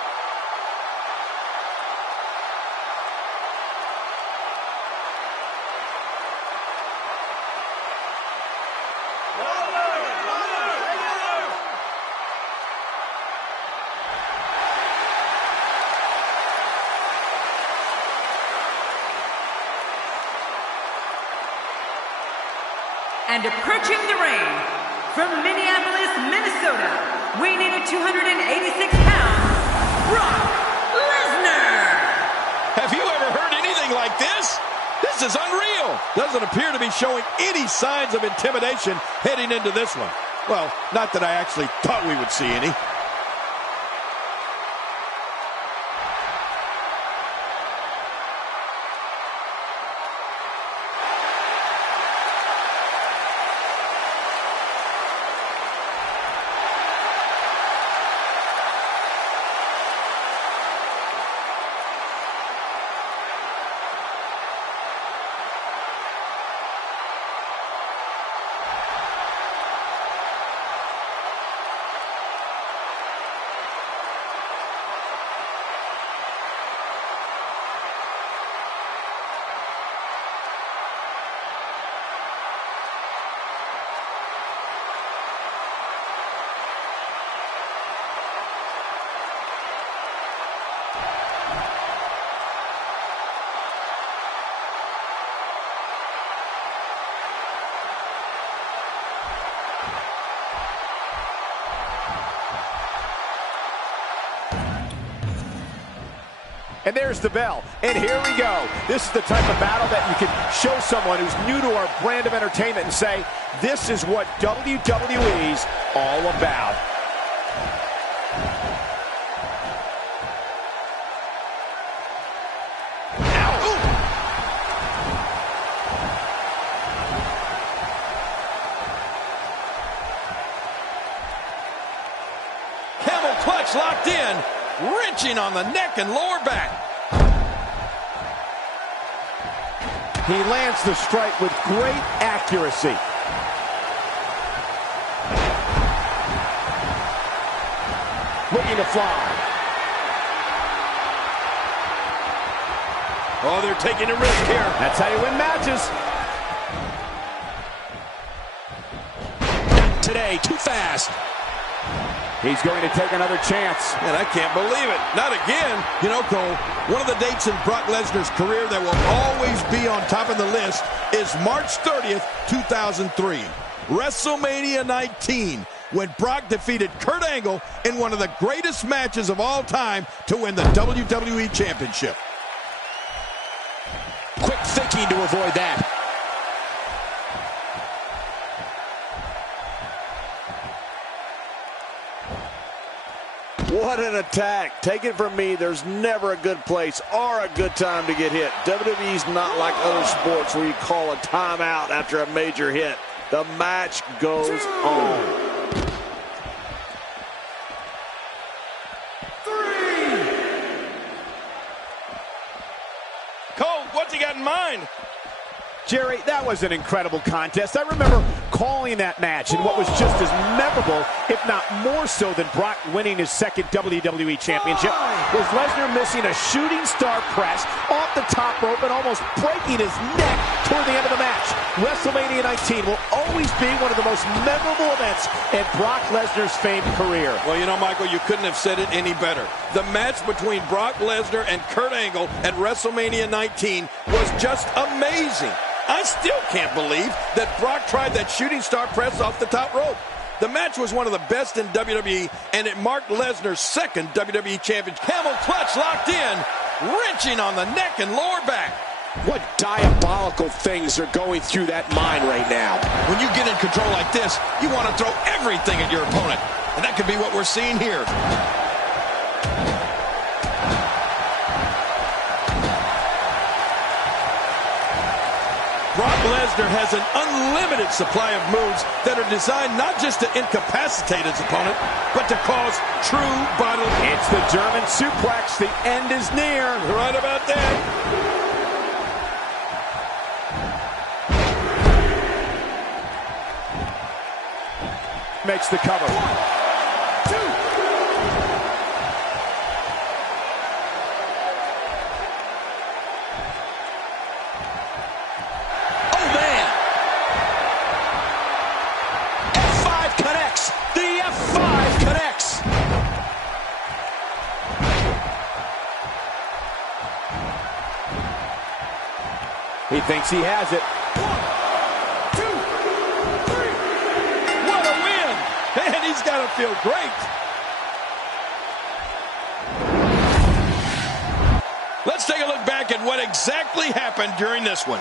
And approaching the ring, from Minneapolis, Minnesota, weighing in at 286 pounds, Brock Lesnar. Have you ever heard anything like this? This is unreal. Doesn't appear to be showing any signs of intimidation heading into this one. Well, not that I actually thought we would see any. And there's the bell. And here we go. This is the type of battle that you can show someone who's new to our brand of entertainment and say, this is what WWE's all about. Clutch locked in, wrenching on the neck and lower back. He lands the strike with great accuracy. Looking to fly. Oh, they're taking a risk here. That's how you win matches. Not today, too fast. He's going to take another chance. And I can't believe it. Not again. You know, Cole, one of the dates in Brock Lesnar's career that will always be on top of the list is March 30th, 2003. WrestleMania 19, when Brock defeated Kurt Angle in one of the greatest matches of all time to win the WWE Championship. Quick thinking to avoid that. What an attack. Take it from me, there's never a good place or a good time to get hit. WWE's not like other sports where you call a timeout after a major hit. The match goes on. 3. Cole, what's he got in mind? Jerry, that was an incredible contest. I remember calling that match in what was just as memorable, if not more so, than Brock winning his second WWE Championship. Was Lesnar missing a shooting star press off the top rope and almost breaking his neck toward the end of the match. WrestleMania 19 will always be one of the most memorable events in Brock Lesnar's famed career. Well, you know, Michael, you couldn't have said it any better. The match between Brock Lesnar and Kurt Angle at WrestleMania 19 was just amazing. I still can't believe that Brock tried that shooting star press off the top rope. The match was one of the best in WWE, and it marked Lesnar's second WWE championship. Camel clutch locked in, wrenching on the neck and lower back. What diabolical things are going through that mind right now? When you get in control like this, you want to throw everything at your opponent, and that could be what we're seeing here. Brock Lesnar has an unlimited supply of moves that are designed not just to incapacitate his opponent, but to cause true bodily. It's the German suplex. The end is near. Right about that. Makes the cover. 1, 2. He thinks he has it. 1, 2, 3. What a win! And he's got to feel great. Let's take a look back at what exactly happened during this one.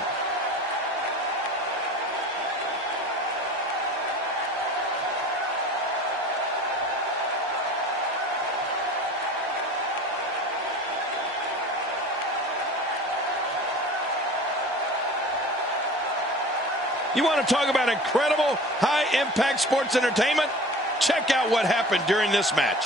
You want to talk about incredible, high-impact sports entertainment? Check out what happened during this match.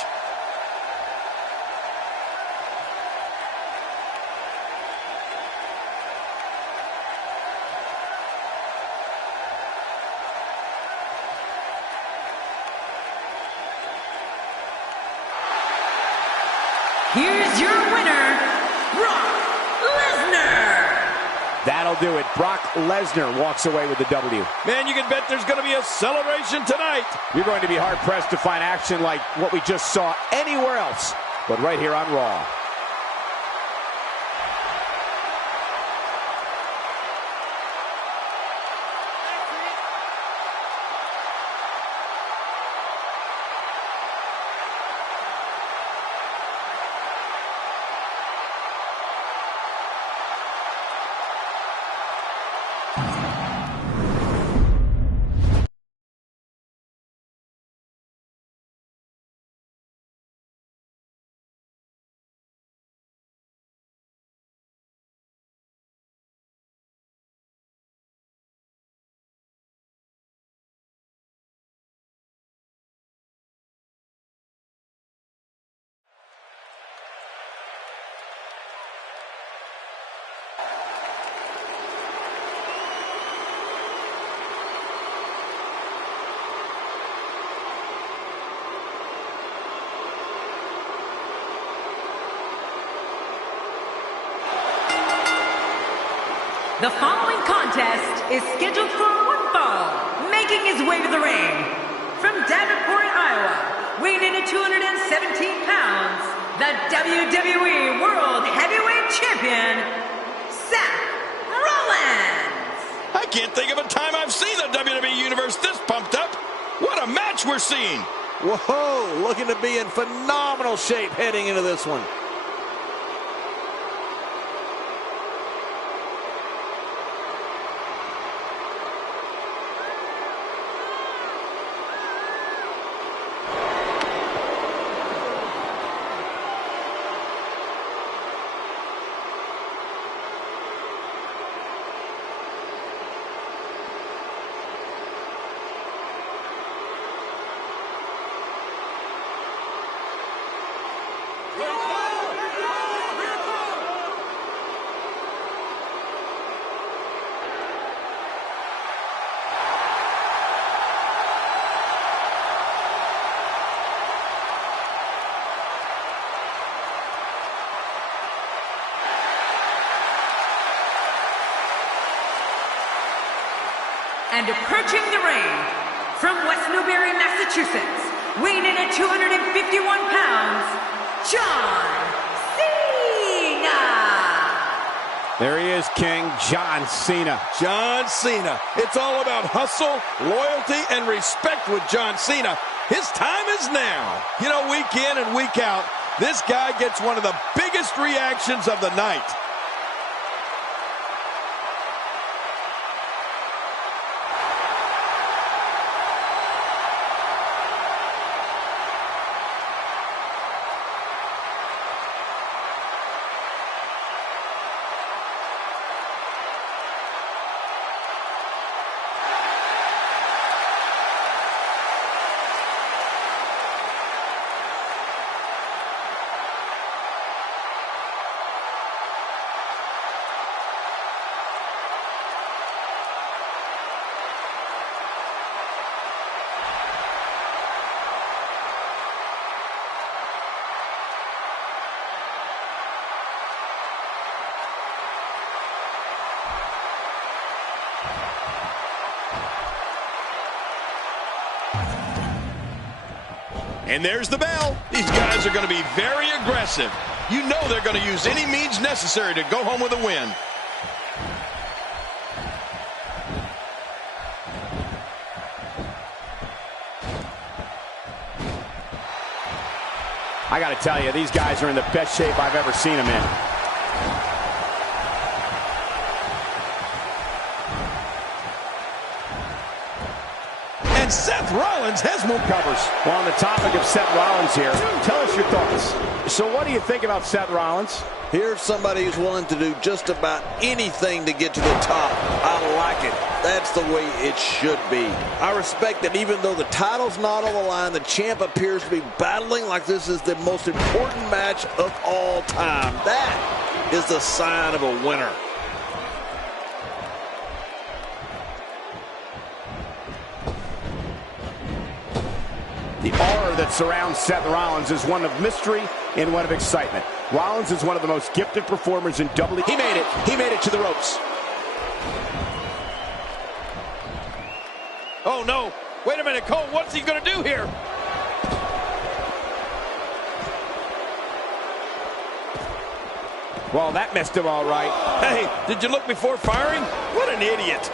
Here's your winner, Brock Lesnar. That'll do it. Brock Lesnar walks away with the W. Man, you can bet there's going to be a celebration tonight. You're going to be hard-pressed to find action like what we just saw anywhere else, but right here on Raw. The following contest is scheduled for one fall. Making his way to the ring from Davenport, Iowa, weighing in at 217 pounds, the WWE World Heavyweight Champion, Seth Rollins. I can't think of a time I've seen the WWE Universe this pumped up. What a match we're seeing. Whoa, looking to be in phenomenal shape heading into this one. And approaching the ring from West Newbury, Massachusetts, weighing in at 251 pounds, John Cena. There he is, King, John Cena. John Cena. It's all about hustle, loyalty, and respect with John Cena. His time is now. You know, week in and week out, this guy gets one of the biggest reactions of the night. And there's the bell. These guys are going to be very aggressive. You know they're going to use any means necessary to go home with a win. I got to tell you, these guys are in the best shape I've ever seen them in. Seth Rollins has more covers. Well, on the topic of Seth Rollins here, tell us your thoughts. So what do you think about Seth Rollins? Here's somebody who's willing to do just about anything to get to the top. I like it. That's the way it should be. I respect that even though the title's not on the line, the champ appears to be battling like this is the most important match of all time. That is the sign of a winner. The aura that surrounds Seth Rollins is one of mystery and one of excitement. Rollins is one of the most gifted performers in WWE. He made it. He made it to the ropes. Oh, no. Wait a minute, Cole. What's he going to do here? Well, that missed him all right. Hey, did you look before firing? What an idiot.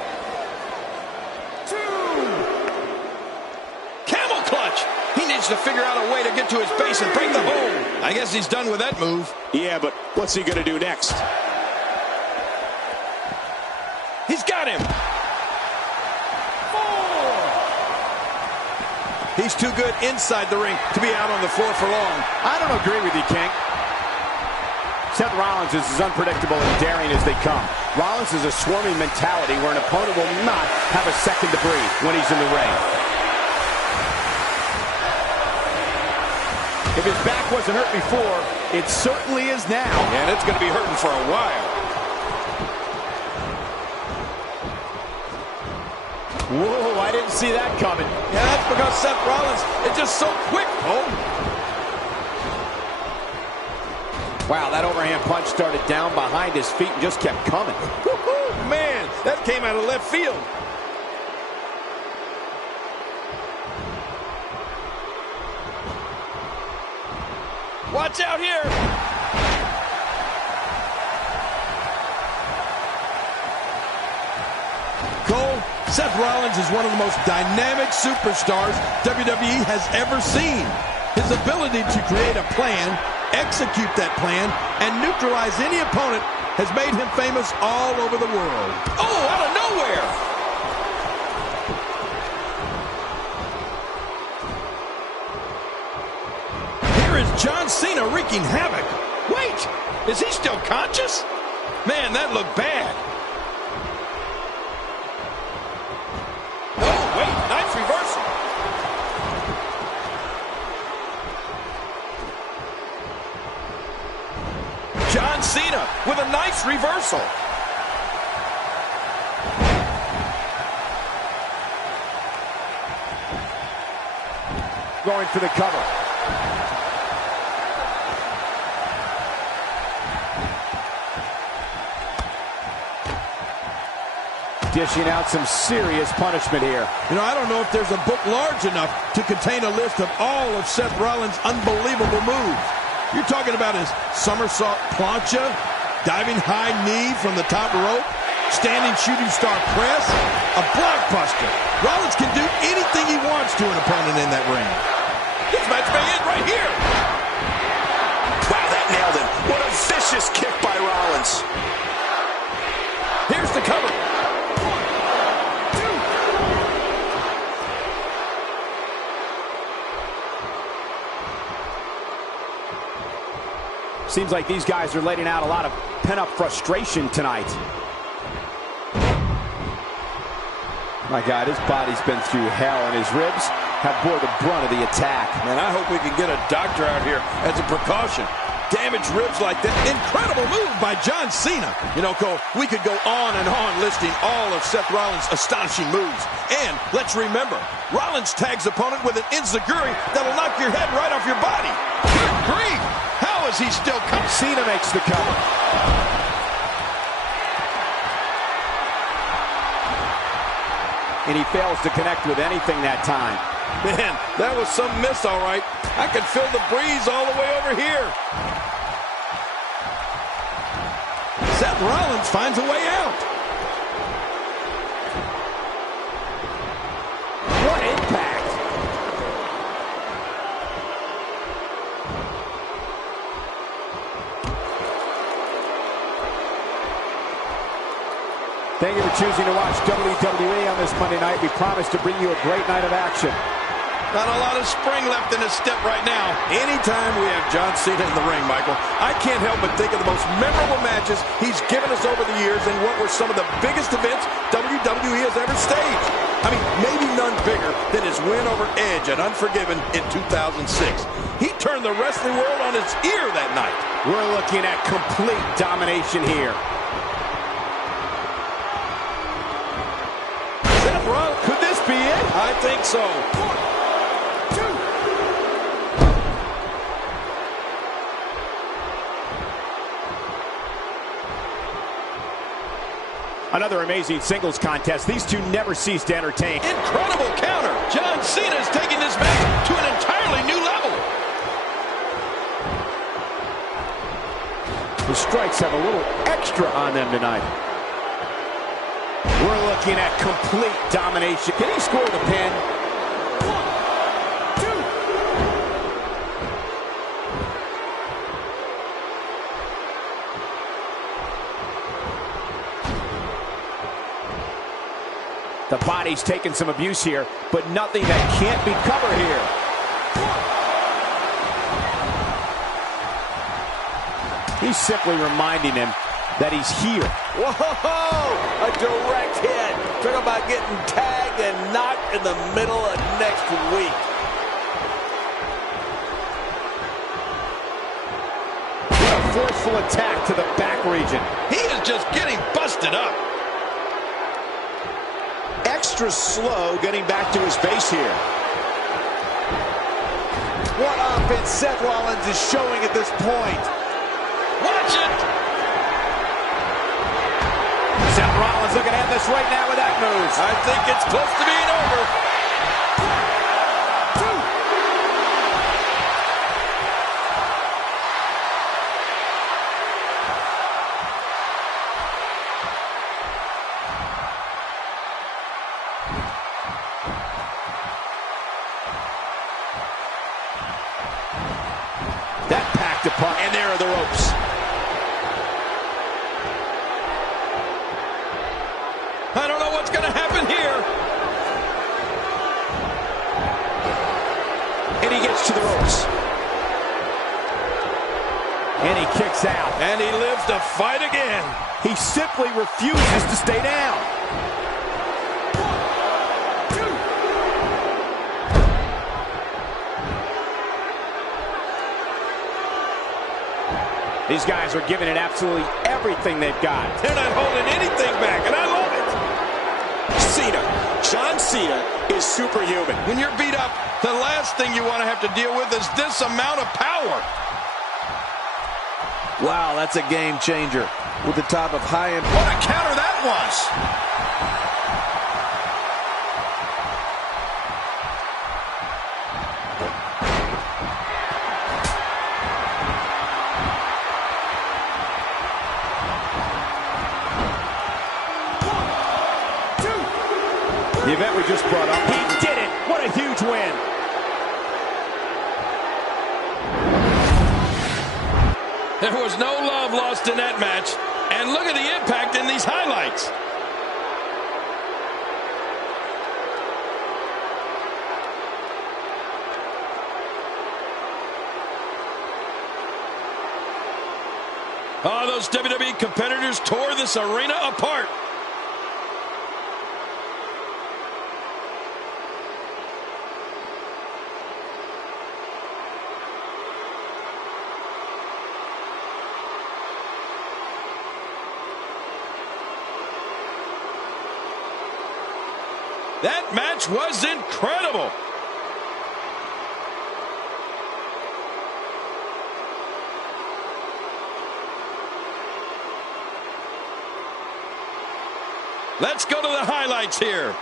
Camel clutch. He needs to figure out a way to get to his base and break the hold. I guess he's done with that move. Yeah, but what's he going to do next? He's got him. 4. He's too good inside the ring to be out on the floor for long. I don't agree with you, King. Seth Rollins is as unpredictable and daring as they come. Rollins is a swarming mentality where an opponent will not have a second to breathe when he's in the ring. If his back wasn't hurt before, it certainly is now. And it's going to be hurting for a while. Whoa, I didn't see that coming. Yeah, that's because Seth Rollins is just so quick, Cole. Wow, that overhand punch started down behind his feet and just kept coming. Woo-hoo, man. came out of left field. Watch out here. Cole, Seth Rollins is one of the most dynamic superstars WWE has ever seen. His ability to create a plan, execute that plan, and neutralize any opponent has made him famous all over the world. Oh, out of nowhere! Here is John Cena wreaking havoc. Wait, is he still conscious? Man, that looked bad. Oh, wait, nice reversal. John Cena with a nice reversal. Going for the cover. Dishing out some serious punishment here. You know, I don't know if there's a book large enough to contain a list of all of Seth Rollins' unbelievable moves. You're talking about his somersault plancha, diving high knee from the top rope, standing shooting star press, a blockbuster. Rollins can do anything he wants to an opponent in that ring. This match may end right here. Wow, that nailed him. What a vicious kick by Rollins. Here's the cover. Seems like these guys are letting out a lot of pent-up frustration tonight. My God, his body's been through hell, and his ribs have bore the brunt of the attack. Man, I hope we can get a doctor out here as a precaution. Damaged ribs like that. Incredible move by John Cena. You know, Cole, we could go on and on listing all of Seth Rollins' astonishing moves. And let's remember, Rollins tags opponent with an enziguri that'll knock your head right off your body. Good grief! How is he still coming? Cena makes the cover. And he fails to connect with anything that time. Man, that was some miss, all right. I can feel the breeze all the way over here. Seth Rollins finds a way out. What impact! Thank you for choosing to watch WWE on this Monday night. We promise to bring you a great night of action. Not a lot of spring left in his step right now. Anytime we have John Cena in the ring, Michael, I can't help but think of the most memorable matches he's given us over the years and what were some of the biggest events WWE has ever staged. I mean, maybe none bigger than his win over Edge at Unforgiven in 2006. He turned the wrestling world on its ear that night. We're looking at complete domination here. Seth Rollins, could this be it? I think so. Another amazing singles contest. These two never cease to entertain. Incredible counter. John Cena is taking this match to an entirely new level. The strikes have a little extra on them tonight. We're looking at complete domination. Can he score the pin? The body's taking some abuse here, but nothing that can't be covered here. He's simply reminding him that he's here. Whoa! A direct hit. Talk about getting tagged and knocked in the middle of next week. What a forceful attack to the back region. He is just getting busted up. Extra slow getting back to his base here. What offense Seth Rollins is showing at this point. Watch it! Seth Rollins Rollins looking to end this right now with that move. I think it's close to being over. That packed a punch. And there are the ropes. I don't know what's going to happen here. And he gets to the ropes. And he kicks out. And he lives to fight again. He simply refuses to stay down. These guys are giving it absolutely everything they've got. They're not holding anything back, and I love it. Cena. John Cena is superhuman. When you're beat up, the last thing you want to have to deal with is this amount of power. Wow, that's a game changer. With the type of high-end... What a counter that was. The event we just brought up, he did it! What a huge win! There was no love lost in that match. And look at the impact in these highlights. Oh, those WWE competitors tore this arena apart. That match was incredible. Let's go to the highlights here.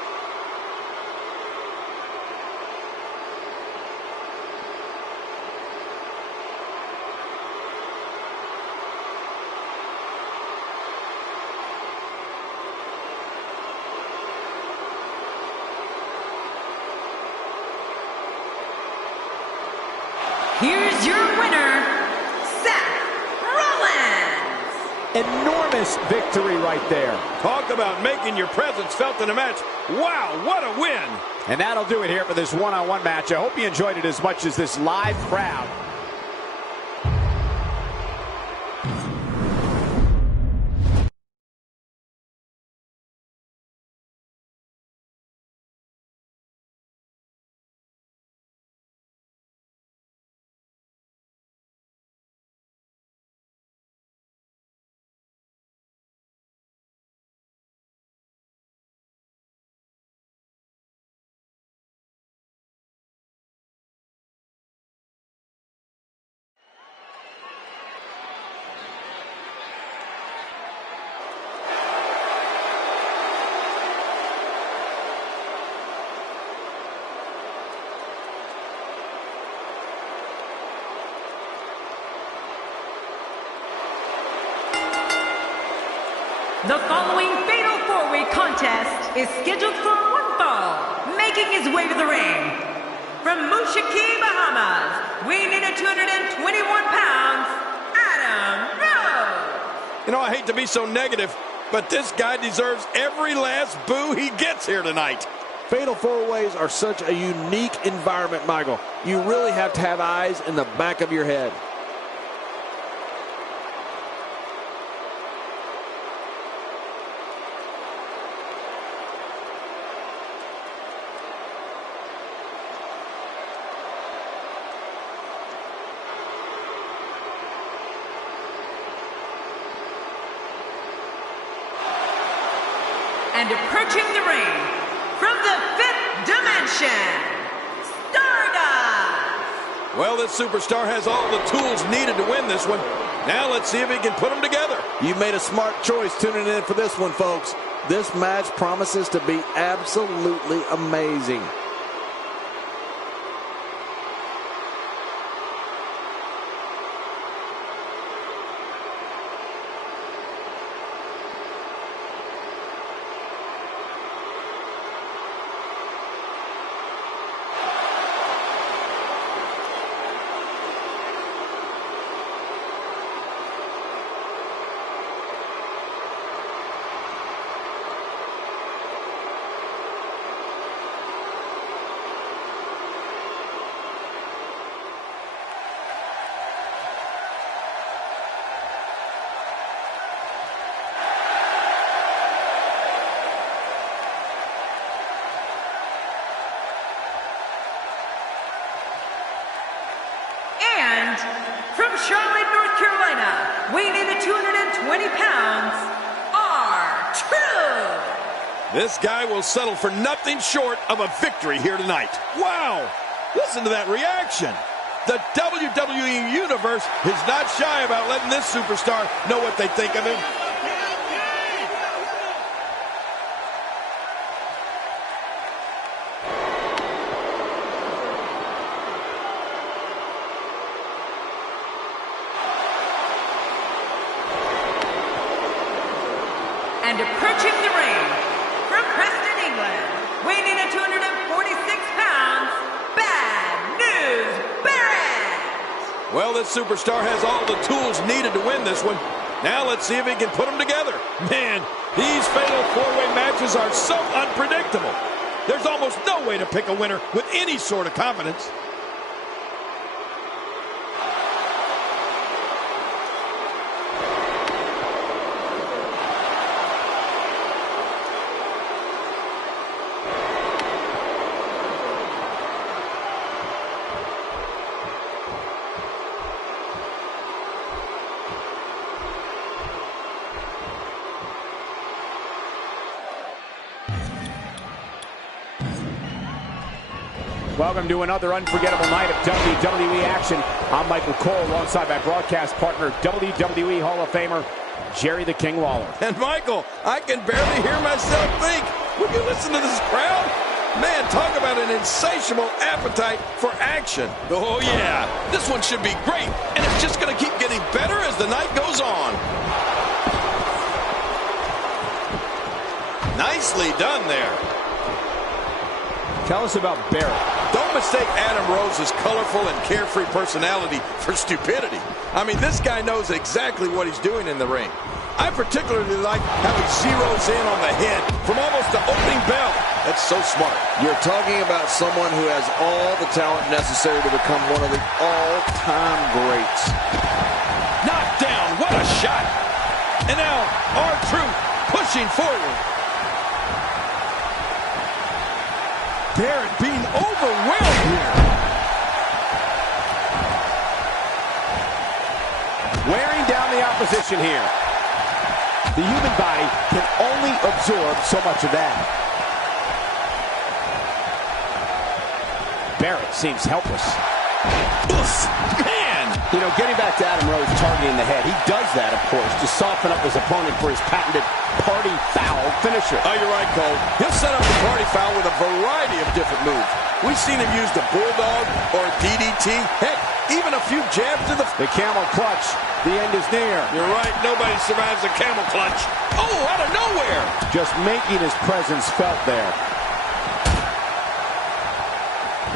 Here's your winner, Seth Rollins. Enormous victory right there. Talk about making your presence felt in a match. Wow, what a win. And that'll do it here for this one-on-one match. I hope you enjoyed it as much as this live crowd. The following fatal four-way contest is scheduled for one fall. Making his way to the ring from Mushaki, Bahamas, weighing in at 221 pounds, Adam Rose. You know, I hate to be so negative, but this guy deserves every last boo he gets here tonight. Fatal four-ways are such a unique environment, Michael. You really have to have eyes in the back of your head. And approaching the ring from the fifth dimension, Stardust. Well, this superstar has all the tools needed to win this one. Now let's see if he can put them together. You made a smart choice tuning in for this one, folks. This match promises to be absolutely amazing. And from Charlotte, North Carolina, weighing in at 220 pounds, R-Truth. This guy will settle for nothing short of a victory here tonight. Wow! Listen to that reaction. The WWE Universe is not shy about letting this superstar know what they think of him. And approaching the ring, from Preston, England, weighing in at 246 pounds, Bad News Barrett. Well, this superstar has all the tools needed to win this one. Now let's see if he can put them together. Man, these fatal four-way matches are so unpredictable. There's almost no way to pick a winner with any sort of confidence. Welcome to another unforgettable night of WWE action. I'm Michael Cole, alongside my broadcast partner, WWE Hall of Famer, Jerry the King Lawler. And Michael, I can barely hear myself think. Would you listen to this crowd? Man, talk about an insatiable appetite for action. Oh yeah, this one should be great, and it's just going to keep getting better as the night goes on. Nicely done there. Tell us about Barrett. Don't mistake Adam Rose's colorful and carefree personality for stupidity. I mean, this guy knows exactly what he's doing in the ring. I particularly like how he zeroes in on the head from almost the opening bell. That's so smart. You're talking about someone who has all the talent necessary to become one of the all-time greats. Knocked down. What a shot. And now R-Truth pushing forward. Barrett being overwhelmed here. Wearing down the opposition here. The human body can only absorb so much of that. Barrett seems helpless. Oof, man! You know, getting back to Adam Rose targeting the head, he does that, of course, to soften up his opponent for his patented party foul finisher. Oh, you're right, Cole. He'll set up the party foul with a variety of different moves. We've seen him use the bulldog or a DDT. Heck, even a few jabs to the camel clutch. The end is near. You're right. Nobody survives a camel clutch. Oh, out of nowhere. Just making his presence felt there.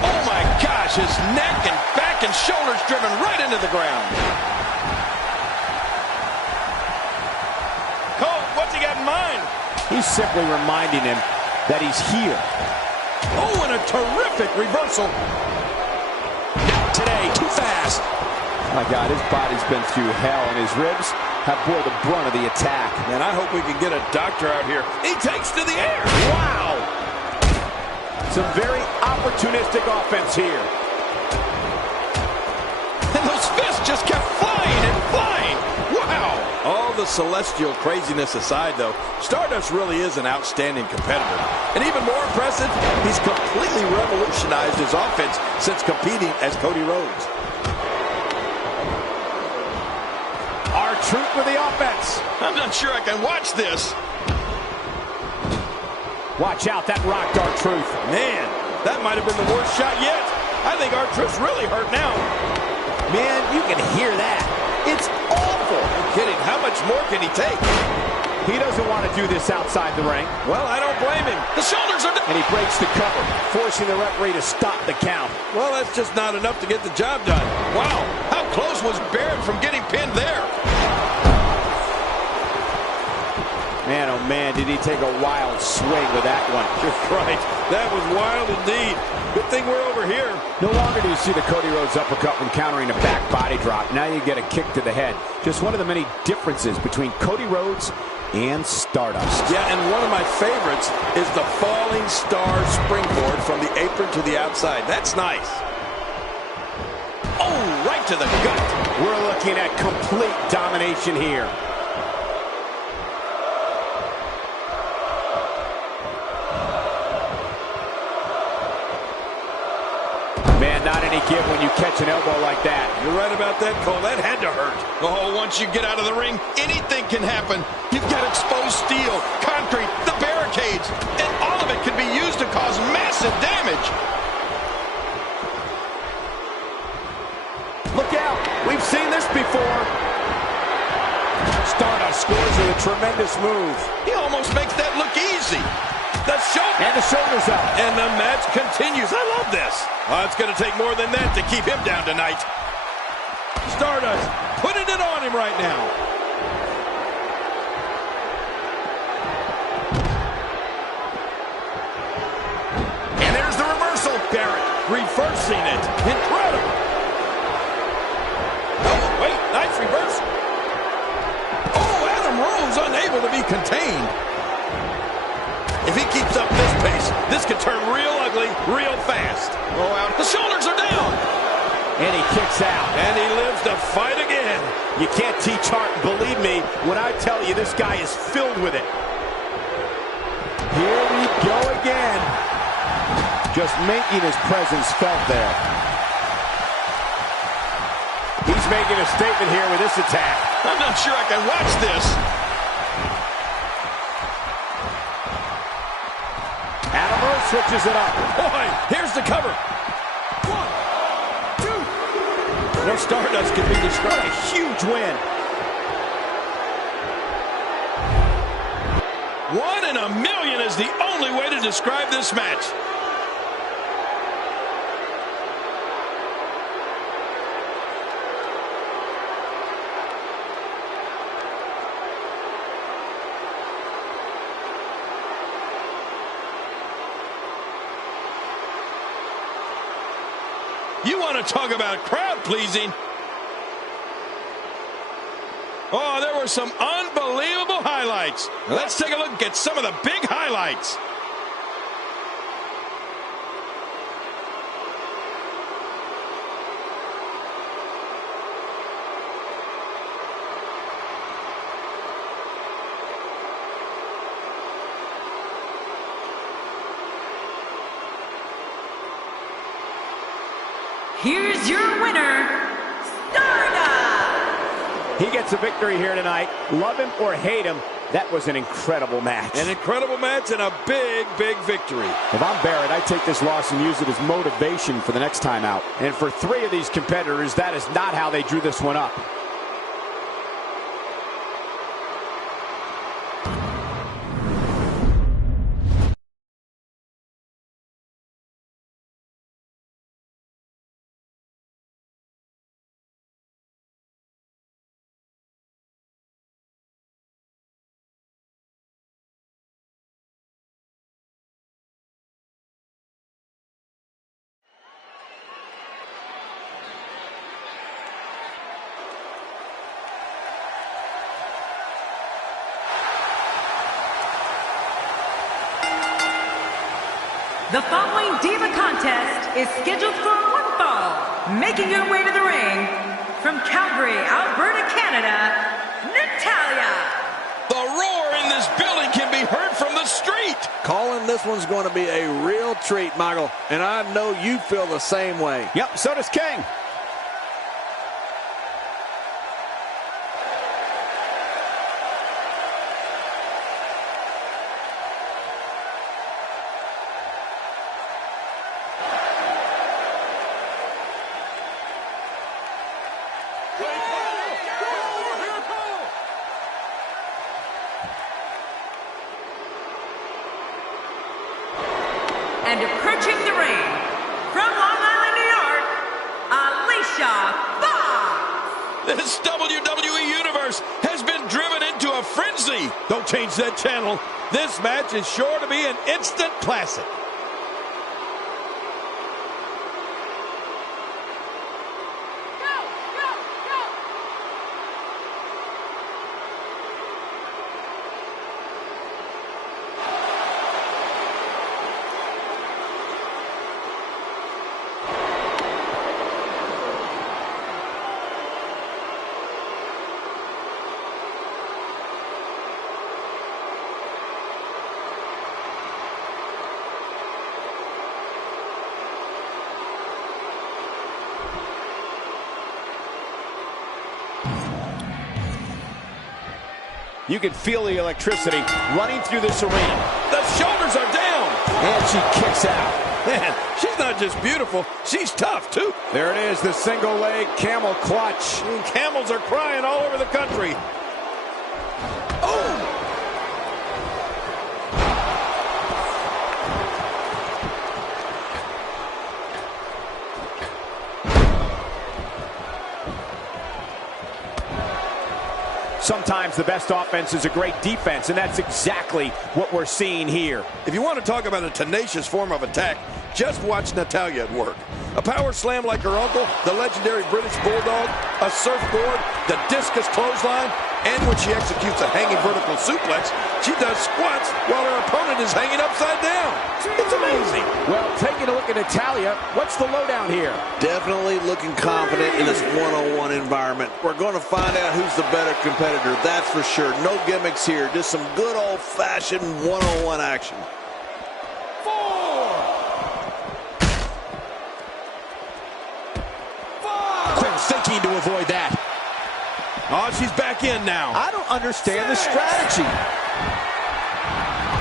Oh, my gosh. His neck and back and shoulders driven right into the ground. Cole, what's he got in mind? He's simply reminding him that he's here. Oh, and a terrific reversal. Not today. Too fast. My God, his body's been through hell, and his ribs have bore the brunt of the attack. Man, I hope we can get a doctor out here. He takes to the air. Wow! Some very opportunistic offense here. And those fists just kept flying and flying. Wow! All the celestial craziness aside, though, Stardust really is an outstanding competitor. And even more impressive, he's completely revolutionized his offense since competing as Cody Rhodes. R-Truth with the offense. I'm not sure I can watch this. Watch out, that rocked R-Truth. Man, that might have been the worst shot yet. I think R-Truth's really hurt now. Man, you can hear that. It's awful. No kidding. How much more can he take? He doesn't want to do this outside the ring. Well, I don't blame him. The shoulders are down. And he breaks the cover, forcing the referee to stop the count. Well, that's just not enough to get the job done. Wow, how close was Barrett from getting pinned there? Man, oh man, did he take a wild swing with that one. You're right. That was wild indeed. Good thing we're over here. No longer do you see the Cody Rhodes uppercut when countering a back body drop. Now you get a kick to the head. Just one of the many differences between Cody Rhodes and Stardust. Yeah, and one of my favorites is the falling star springboard from the apron to the outside. That's nice. Oh, right to the gut. We're looking at complete domination here. Man, not any give when you catch an elbow like that. You're right about that, Cole. That had to hurt. Oh, once you get out of the ring, anything can happen. You've got exposed steel, concrete, the barricades, and all of it can be used to cause massive damage. Look out. We've seen this before. Stardust scores with a tremendous move. He almost makes that look easy. The shoulder. And the shoulders up. And the match continues. I love this. It's going to take more than that to keep him down tonight. Stardust putting it on him right now. And there's the reversal. Barrett reversing it. Incredible. Oh, wait. Nice reversal. Oh, Adam Rose unable to be contained. If he keeps up this pace, this could turn real ugly real fast. Oh, out. The shoulders are down. And he kicks out. And he lives to fight again. You can't teach heart. Believe me when I tell you this guy is filled with it. Here we go again. Just making his presence felt there. He's making a statement here with this attack. I'm not sure I can watch this. Adam Rose switches it up. Boy, here's the cover. 1, 2. No, Stardust can be described. A huge win. 1 in a million is the only way to describe this match. You want to talk about crowd pleasing? Oh, there were some unbelievable highlights. Let's take a look at some of the big highlights. Here's your winner, Stardust! He gets a victory here tonight. Love him or hate him, that was an incredible match. An incredible match and a big, big victory. If I'm Barrett, I take this loss and use it as motivation for the next time out. And for 3 of these competitors, that is not how they drew this one up. The following Diva contest is scheduled for one fall. Making her way to the ring, from Calgary, Alberta, Canada, Natalya. The roar in this building can be heard from the street. Colin, this one's going to be a real treat, Michael, and I know you feel the same way. Yep, so does King. And approaching the ring, from Long Island, New York, Alicia Fox. This WWE Universe has been driven into a frenzy. Don't change that channel. This match is sure to be an instant classic. You can feel the electricity running through this arena. The shoulders are down. And she kicks out. Man, she's not just beautiful, she's tough, too. There it is, the single leg camel clutch. Camels are crying all over the country. Oh! Sometimes the best offense is a great defense, and that's exactly what we're seeing here. If you want to talk about a tenacious form of attack, just watch Natalya at work. A power slam like her uncle, the legendary British Bulldog, a surfboard, the discus clothesline, and when she executes a hanging vertical suplex, she does squats while her opponent is hanging upside down. It's amazing. Well, taking a look at Natalya, what's the lowdown here? Definitely looking confident in this one-on-one environment. We're going to find out who's the better competitor, that's for sure. No gimmicks here, just some good old-fashioned one-on-one action. Quick thinking to avoid that. Oh, she's back in now. I don't understand the strategy.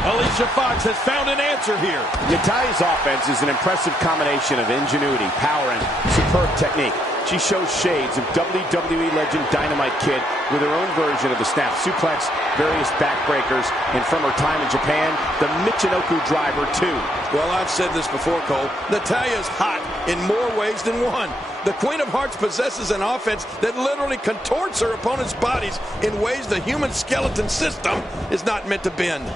Alicia Fox has found an answer here. Natalya's offense is an impressive combination of ingenuity, power, and superb technique. She shows shades of WWE legend Dynamite Kid with her own version of the snap suplex, various backbreakers, and from her time in Japan, the Michinoku driver too. Well, I've said this before, Cole. Natalya's hot in more ways than one. The Queen of Hearts possesses an offense that literally contorts her opponent's bodies in ways the human skeleton system is not meant to bend.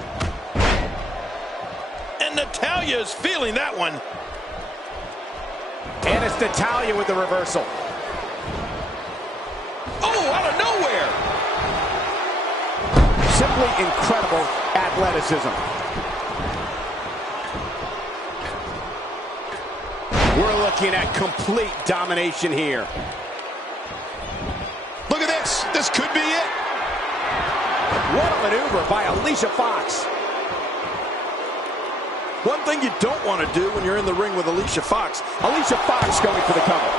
And Natalya is feeling that one. And it's Natalya with the reversal. Oh, out of nowhere! Simply incredible athleticism. We're looking at complete domination here. Look at this. This could be it. What a maneuver by Alicia Fox. One thing you don't want to do when you're in the ring with Alicia Fox. Alicia Fox going for the cover.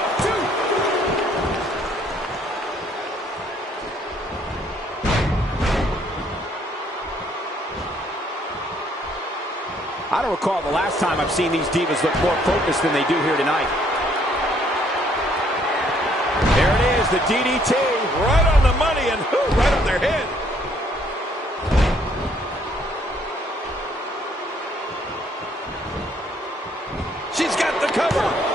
I don't recall the last time I've seen these divas look more focused than they do here tonight. There it is, the DDT. Right on the money and right on their head. She's got the cover.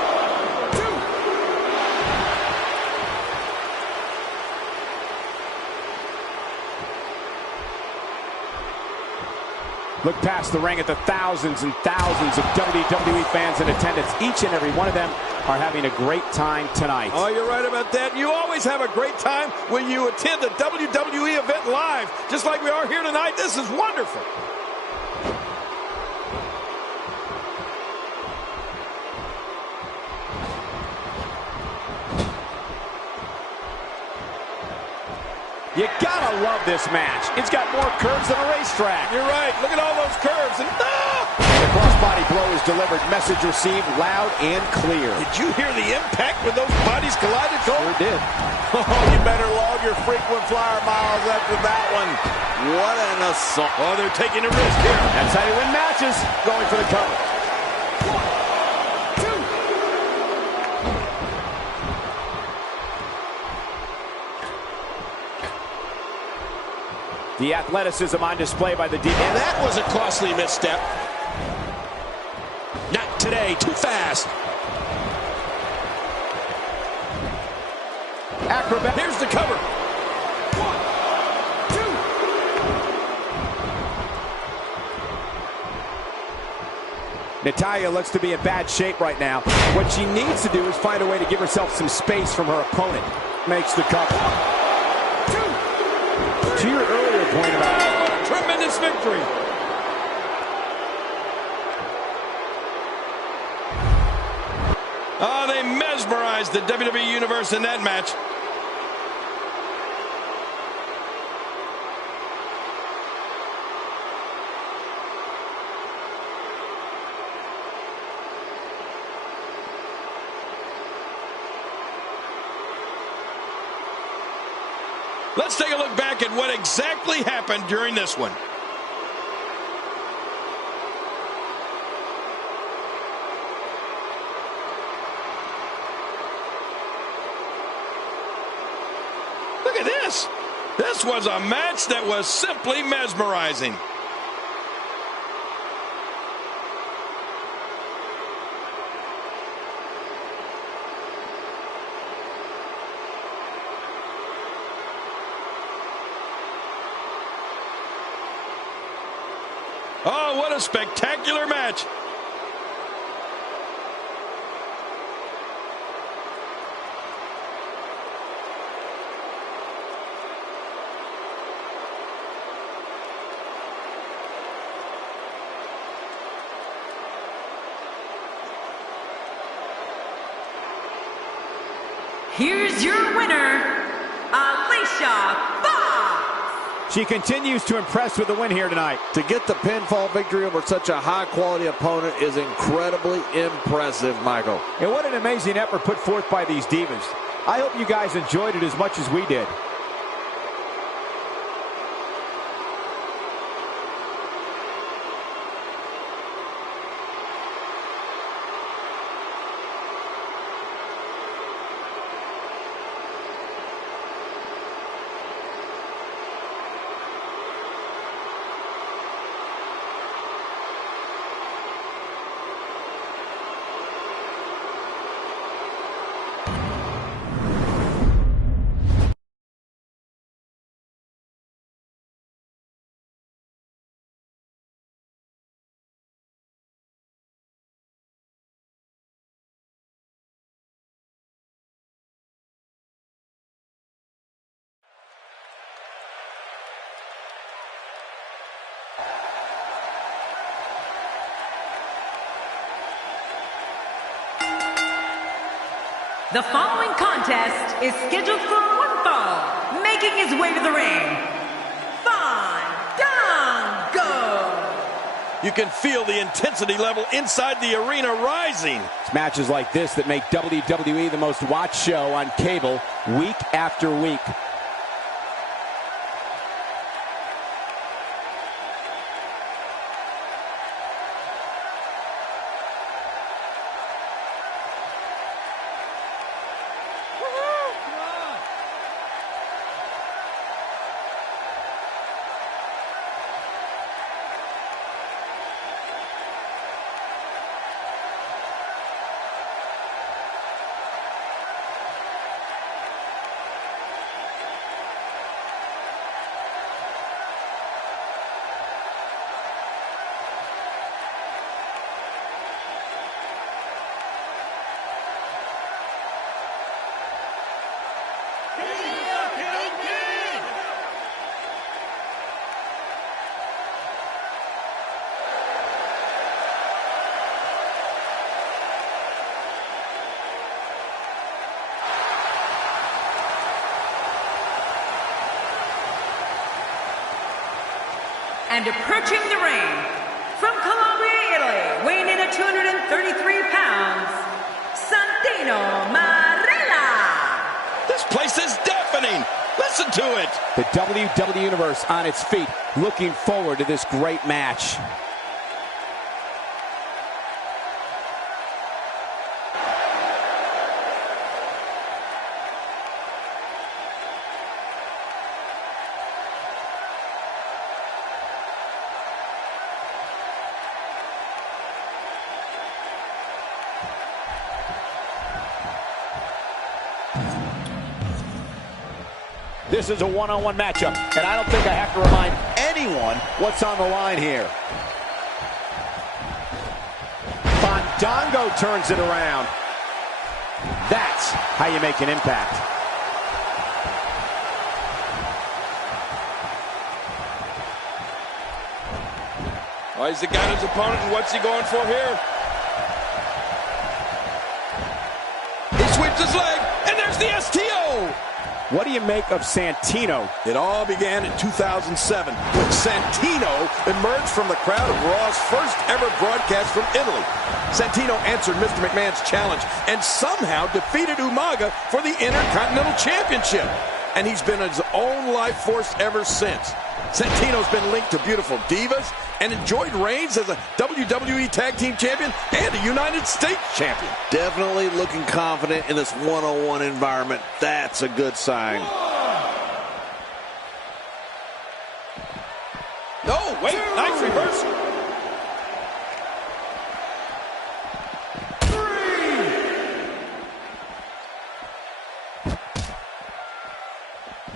Look past the ring at the thousands and thousands of WWE fans in attendance. Each and every one of them are having a great time tonight. Oh, you're right about that. You always have a great time when you attend a WWE event live, just like we are here tonight. This is wonderful. You gotta love this match. It's got more curves than a racetrack. You're right. Look at all those curves. And the crossbody blow is delivered. Message received loud and clear. Did you hear the impact when those bodies collided, Cole? Sure did. Oh, you better log your frequent flyer miles after that one. What an assault. Oh, they're taking a risk here. That's how you win matches. Going for the cover. The athleticism on display by the D. And that was a costly misstep. Not today. Too fast. Acrobat. Here's the cover. 1, 2. Natalya looks to be in bad shape right now. What she needs to do is find a way to give herself some space from her opponent. Makes the cover. 1, 2. To your earlier point about Tremendous victory. Oh, they mesmerized the WWE Universe in that match. Let's take a look back at what exactly happened during this one. Look at this. This was a match that was simply mesmerizing. Oh, what a spectacular match. Here's your winner, Alicia Fox. She continues to impress with the win here tonight. To get the pinfall victory over such a high-quality opponent is incredibly impressive, Michael. And what an amazing effort put forth by these divas. I hope you guys enjoyed it as much as we did. The following contest is scheduled for one fall, making his way to the ring. Fandango! You can feel the intensity level inside the arena rising. It's matches like this that make WWE the most watched show on cable week after week. And approaching the ring, from Calabria, Italy, weighing in at 233 pounds, Santino Marella. This place is deafening. Listen to it. The WWE Universe on its feet, looking forward to this great match. This is a one-on-one matchup, and I don't think I have to remind anyone what's on the line here. Fandango turns it around. That's how you make an impact. Oh, he's got his opponent, and what's he going for here? He sweeps his leg, and there's the STO! What do you make of Santino? It all began in 2007 when Santino emerged from the crowd of Raw's first ever broadcast from Italy. Santino answered Mr. McMahon's challenge and somehow defeated Umaga for the Intercontinental Championship. And he's been his own life force ever since. Santino's been linked to beautiful divas and enjoyed reigns as a WWE Tag Team Champion and a United States Champion. Definitely looking confident in this one-on-one environment. That's a good sign. No, wait, nice reversal.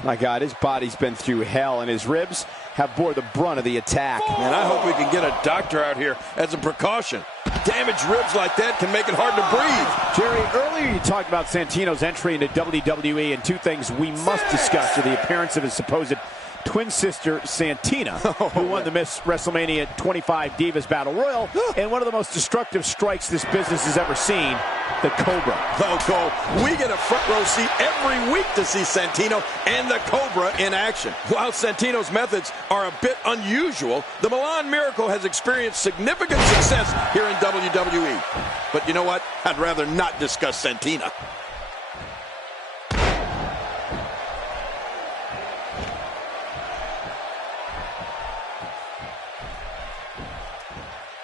My God, his body's been through hell, and his ribs have bore the brunt of the attack. Man, I hope we can get a doctor out here as a precaution. Damaged ribs like that can make it hard to breathe. Jerry, earlier you talked about Santino's entry into WWE, and two things we must discuss are the appearance of his supposed twin sister, Santina, who won the Miss WrestleMania 25 Divas Battle Royal, and one of the most destructive strikes this business has ever seen, the Cobra. Oh, Cole, we get a front row seat every week to see Santino and the Cobra in action. While Santino's methods are a bit unusual, the Milan Miracle has experienced significant success here in WWE. But you know what? I'd rather not discuss Santina.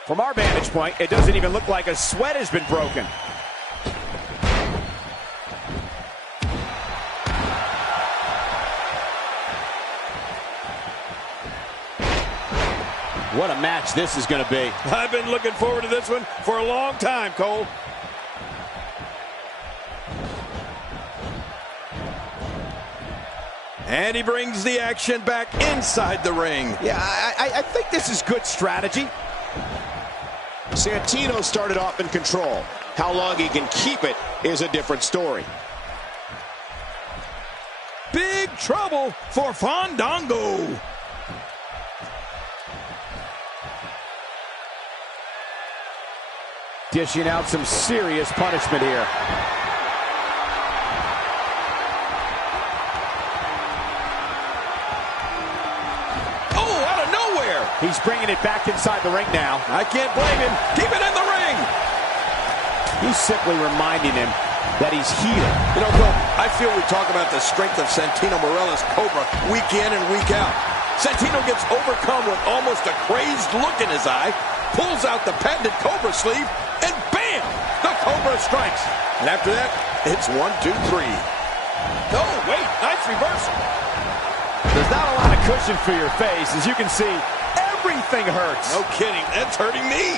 From our vantage point, it doesn't even look like a sweat has been broken. What a match this is going to be. I've been looking forward to this one for a long time, Cole. And he brings the action back inside the ring. Yeah, I think this is good strategy. Santino started off in control. How long he can keep it is a different story. Big trouble for Fandango. Dishing out some serious punishment here. He's bringing it back inside the ring now. I can't blame him. Keep it in the ring. He's simply reminding him that he's here. You know, Cole, I feel we talk about the strength of Santino Marella's Cobra week in and week out. Santino gets overcome with almost a crazed look in his eye, pulls out the patented Cobra sleeve, and bam! The Cobra strikes. And after that, it's 1, 2, 3. No, wait, nice reversal. There's not a lot of cushion for your face, as you can see. Everything hurts. No kidding. That's hurting me.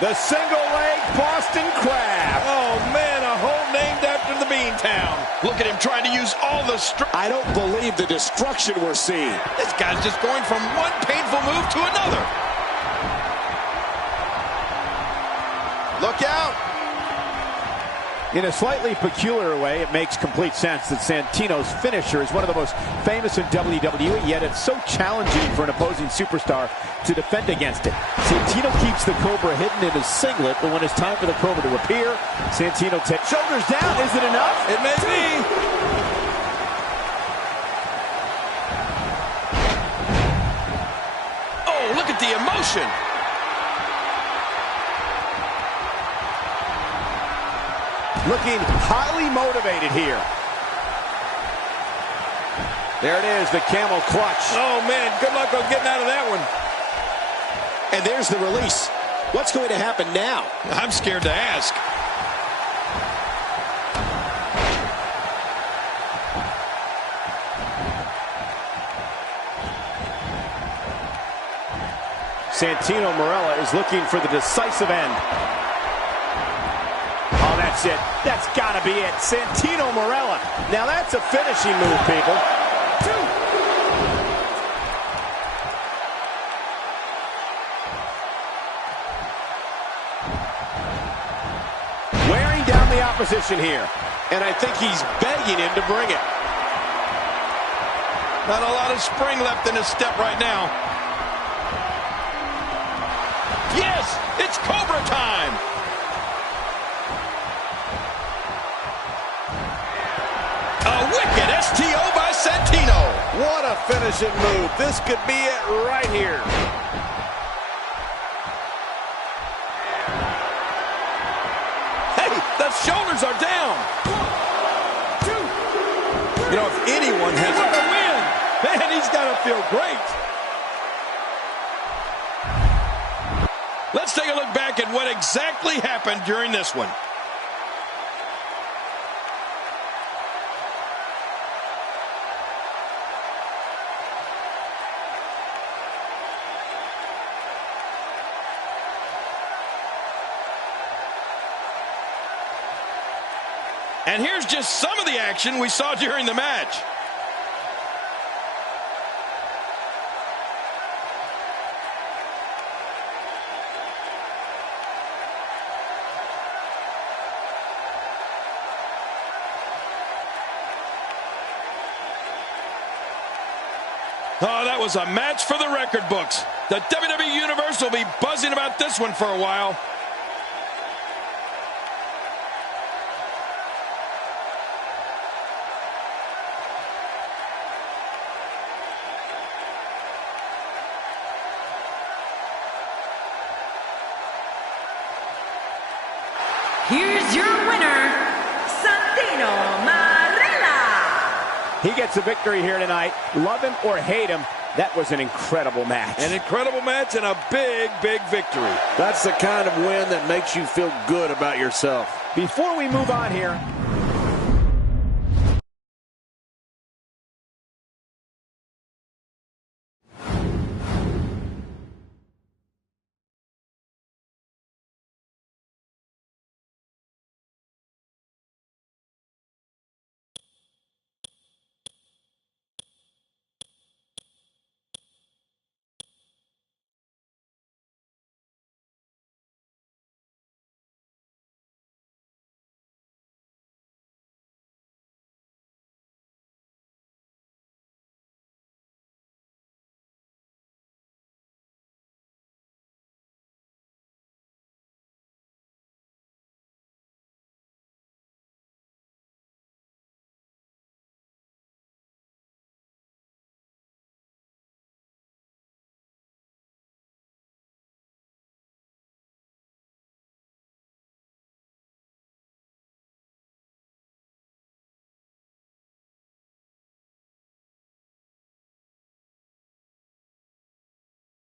The single leg Boston Crab. Oh, man, a hole named after the Beantown. Look at him trying to use all the strength. I don't believe the destruction we're seeing. This guy's just going from one painful move to another. Look out. In a slightly peculiar way, it makes complete sense that Santino's finisher is one of the most famous in WWE, yet it's so challenging for an opposing superstar to defend against it. Santino keeps the Cobra hidden in his singlet, but when it's time for the Cobra to appear, Santino takes shoulders down. Is it enough? It may be. Oh, look at the emotion. Looking highly motivated here. There it is, the camel clutch. Oh, man, good luck on getting out of that one. And there's the release. What's going to happen now? I'm scared to ask. Santino Marella is looking for the decisive end. Oh, that That's it. That's got to be it. Santino Marella. Now that's a finishing move, people. 2. Wearing down the opposition here. And I think he's begging him to bring it. Not a lot of spring left in his step right now. Yes, it's Cobra time. A wicked STO by Santino. What a finishing move. This could be it right here. Hey, the shoulders are down. 1, 2, 3. You know, if anyone has a win, man, he's got to feel great. Let's take a look back at what exactly happened during this one. And here's just some of the action we saw during the match. Oh, that was a match for the record books. The WWE Universe will be buzzing about this one for a while. Here's your winner, Santino Marella. He gets a victory here tonight. Love him or hate him, that was an incredible match. An incredible match and a big, big victory. That's the kind of win that makes you feel good about yourself. Before we move on here,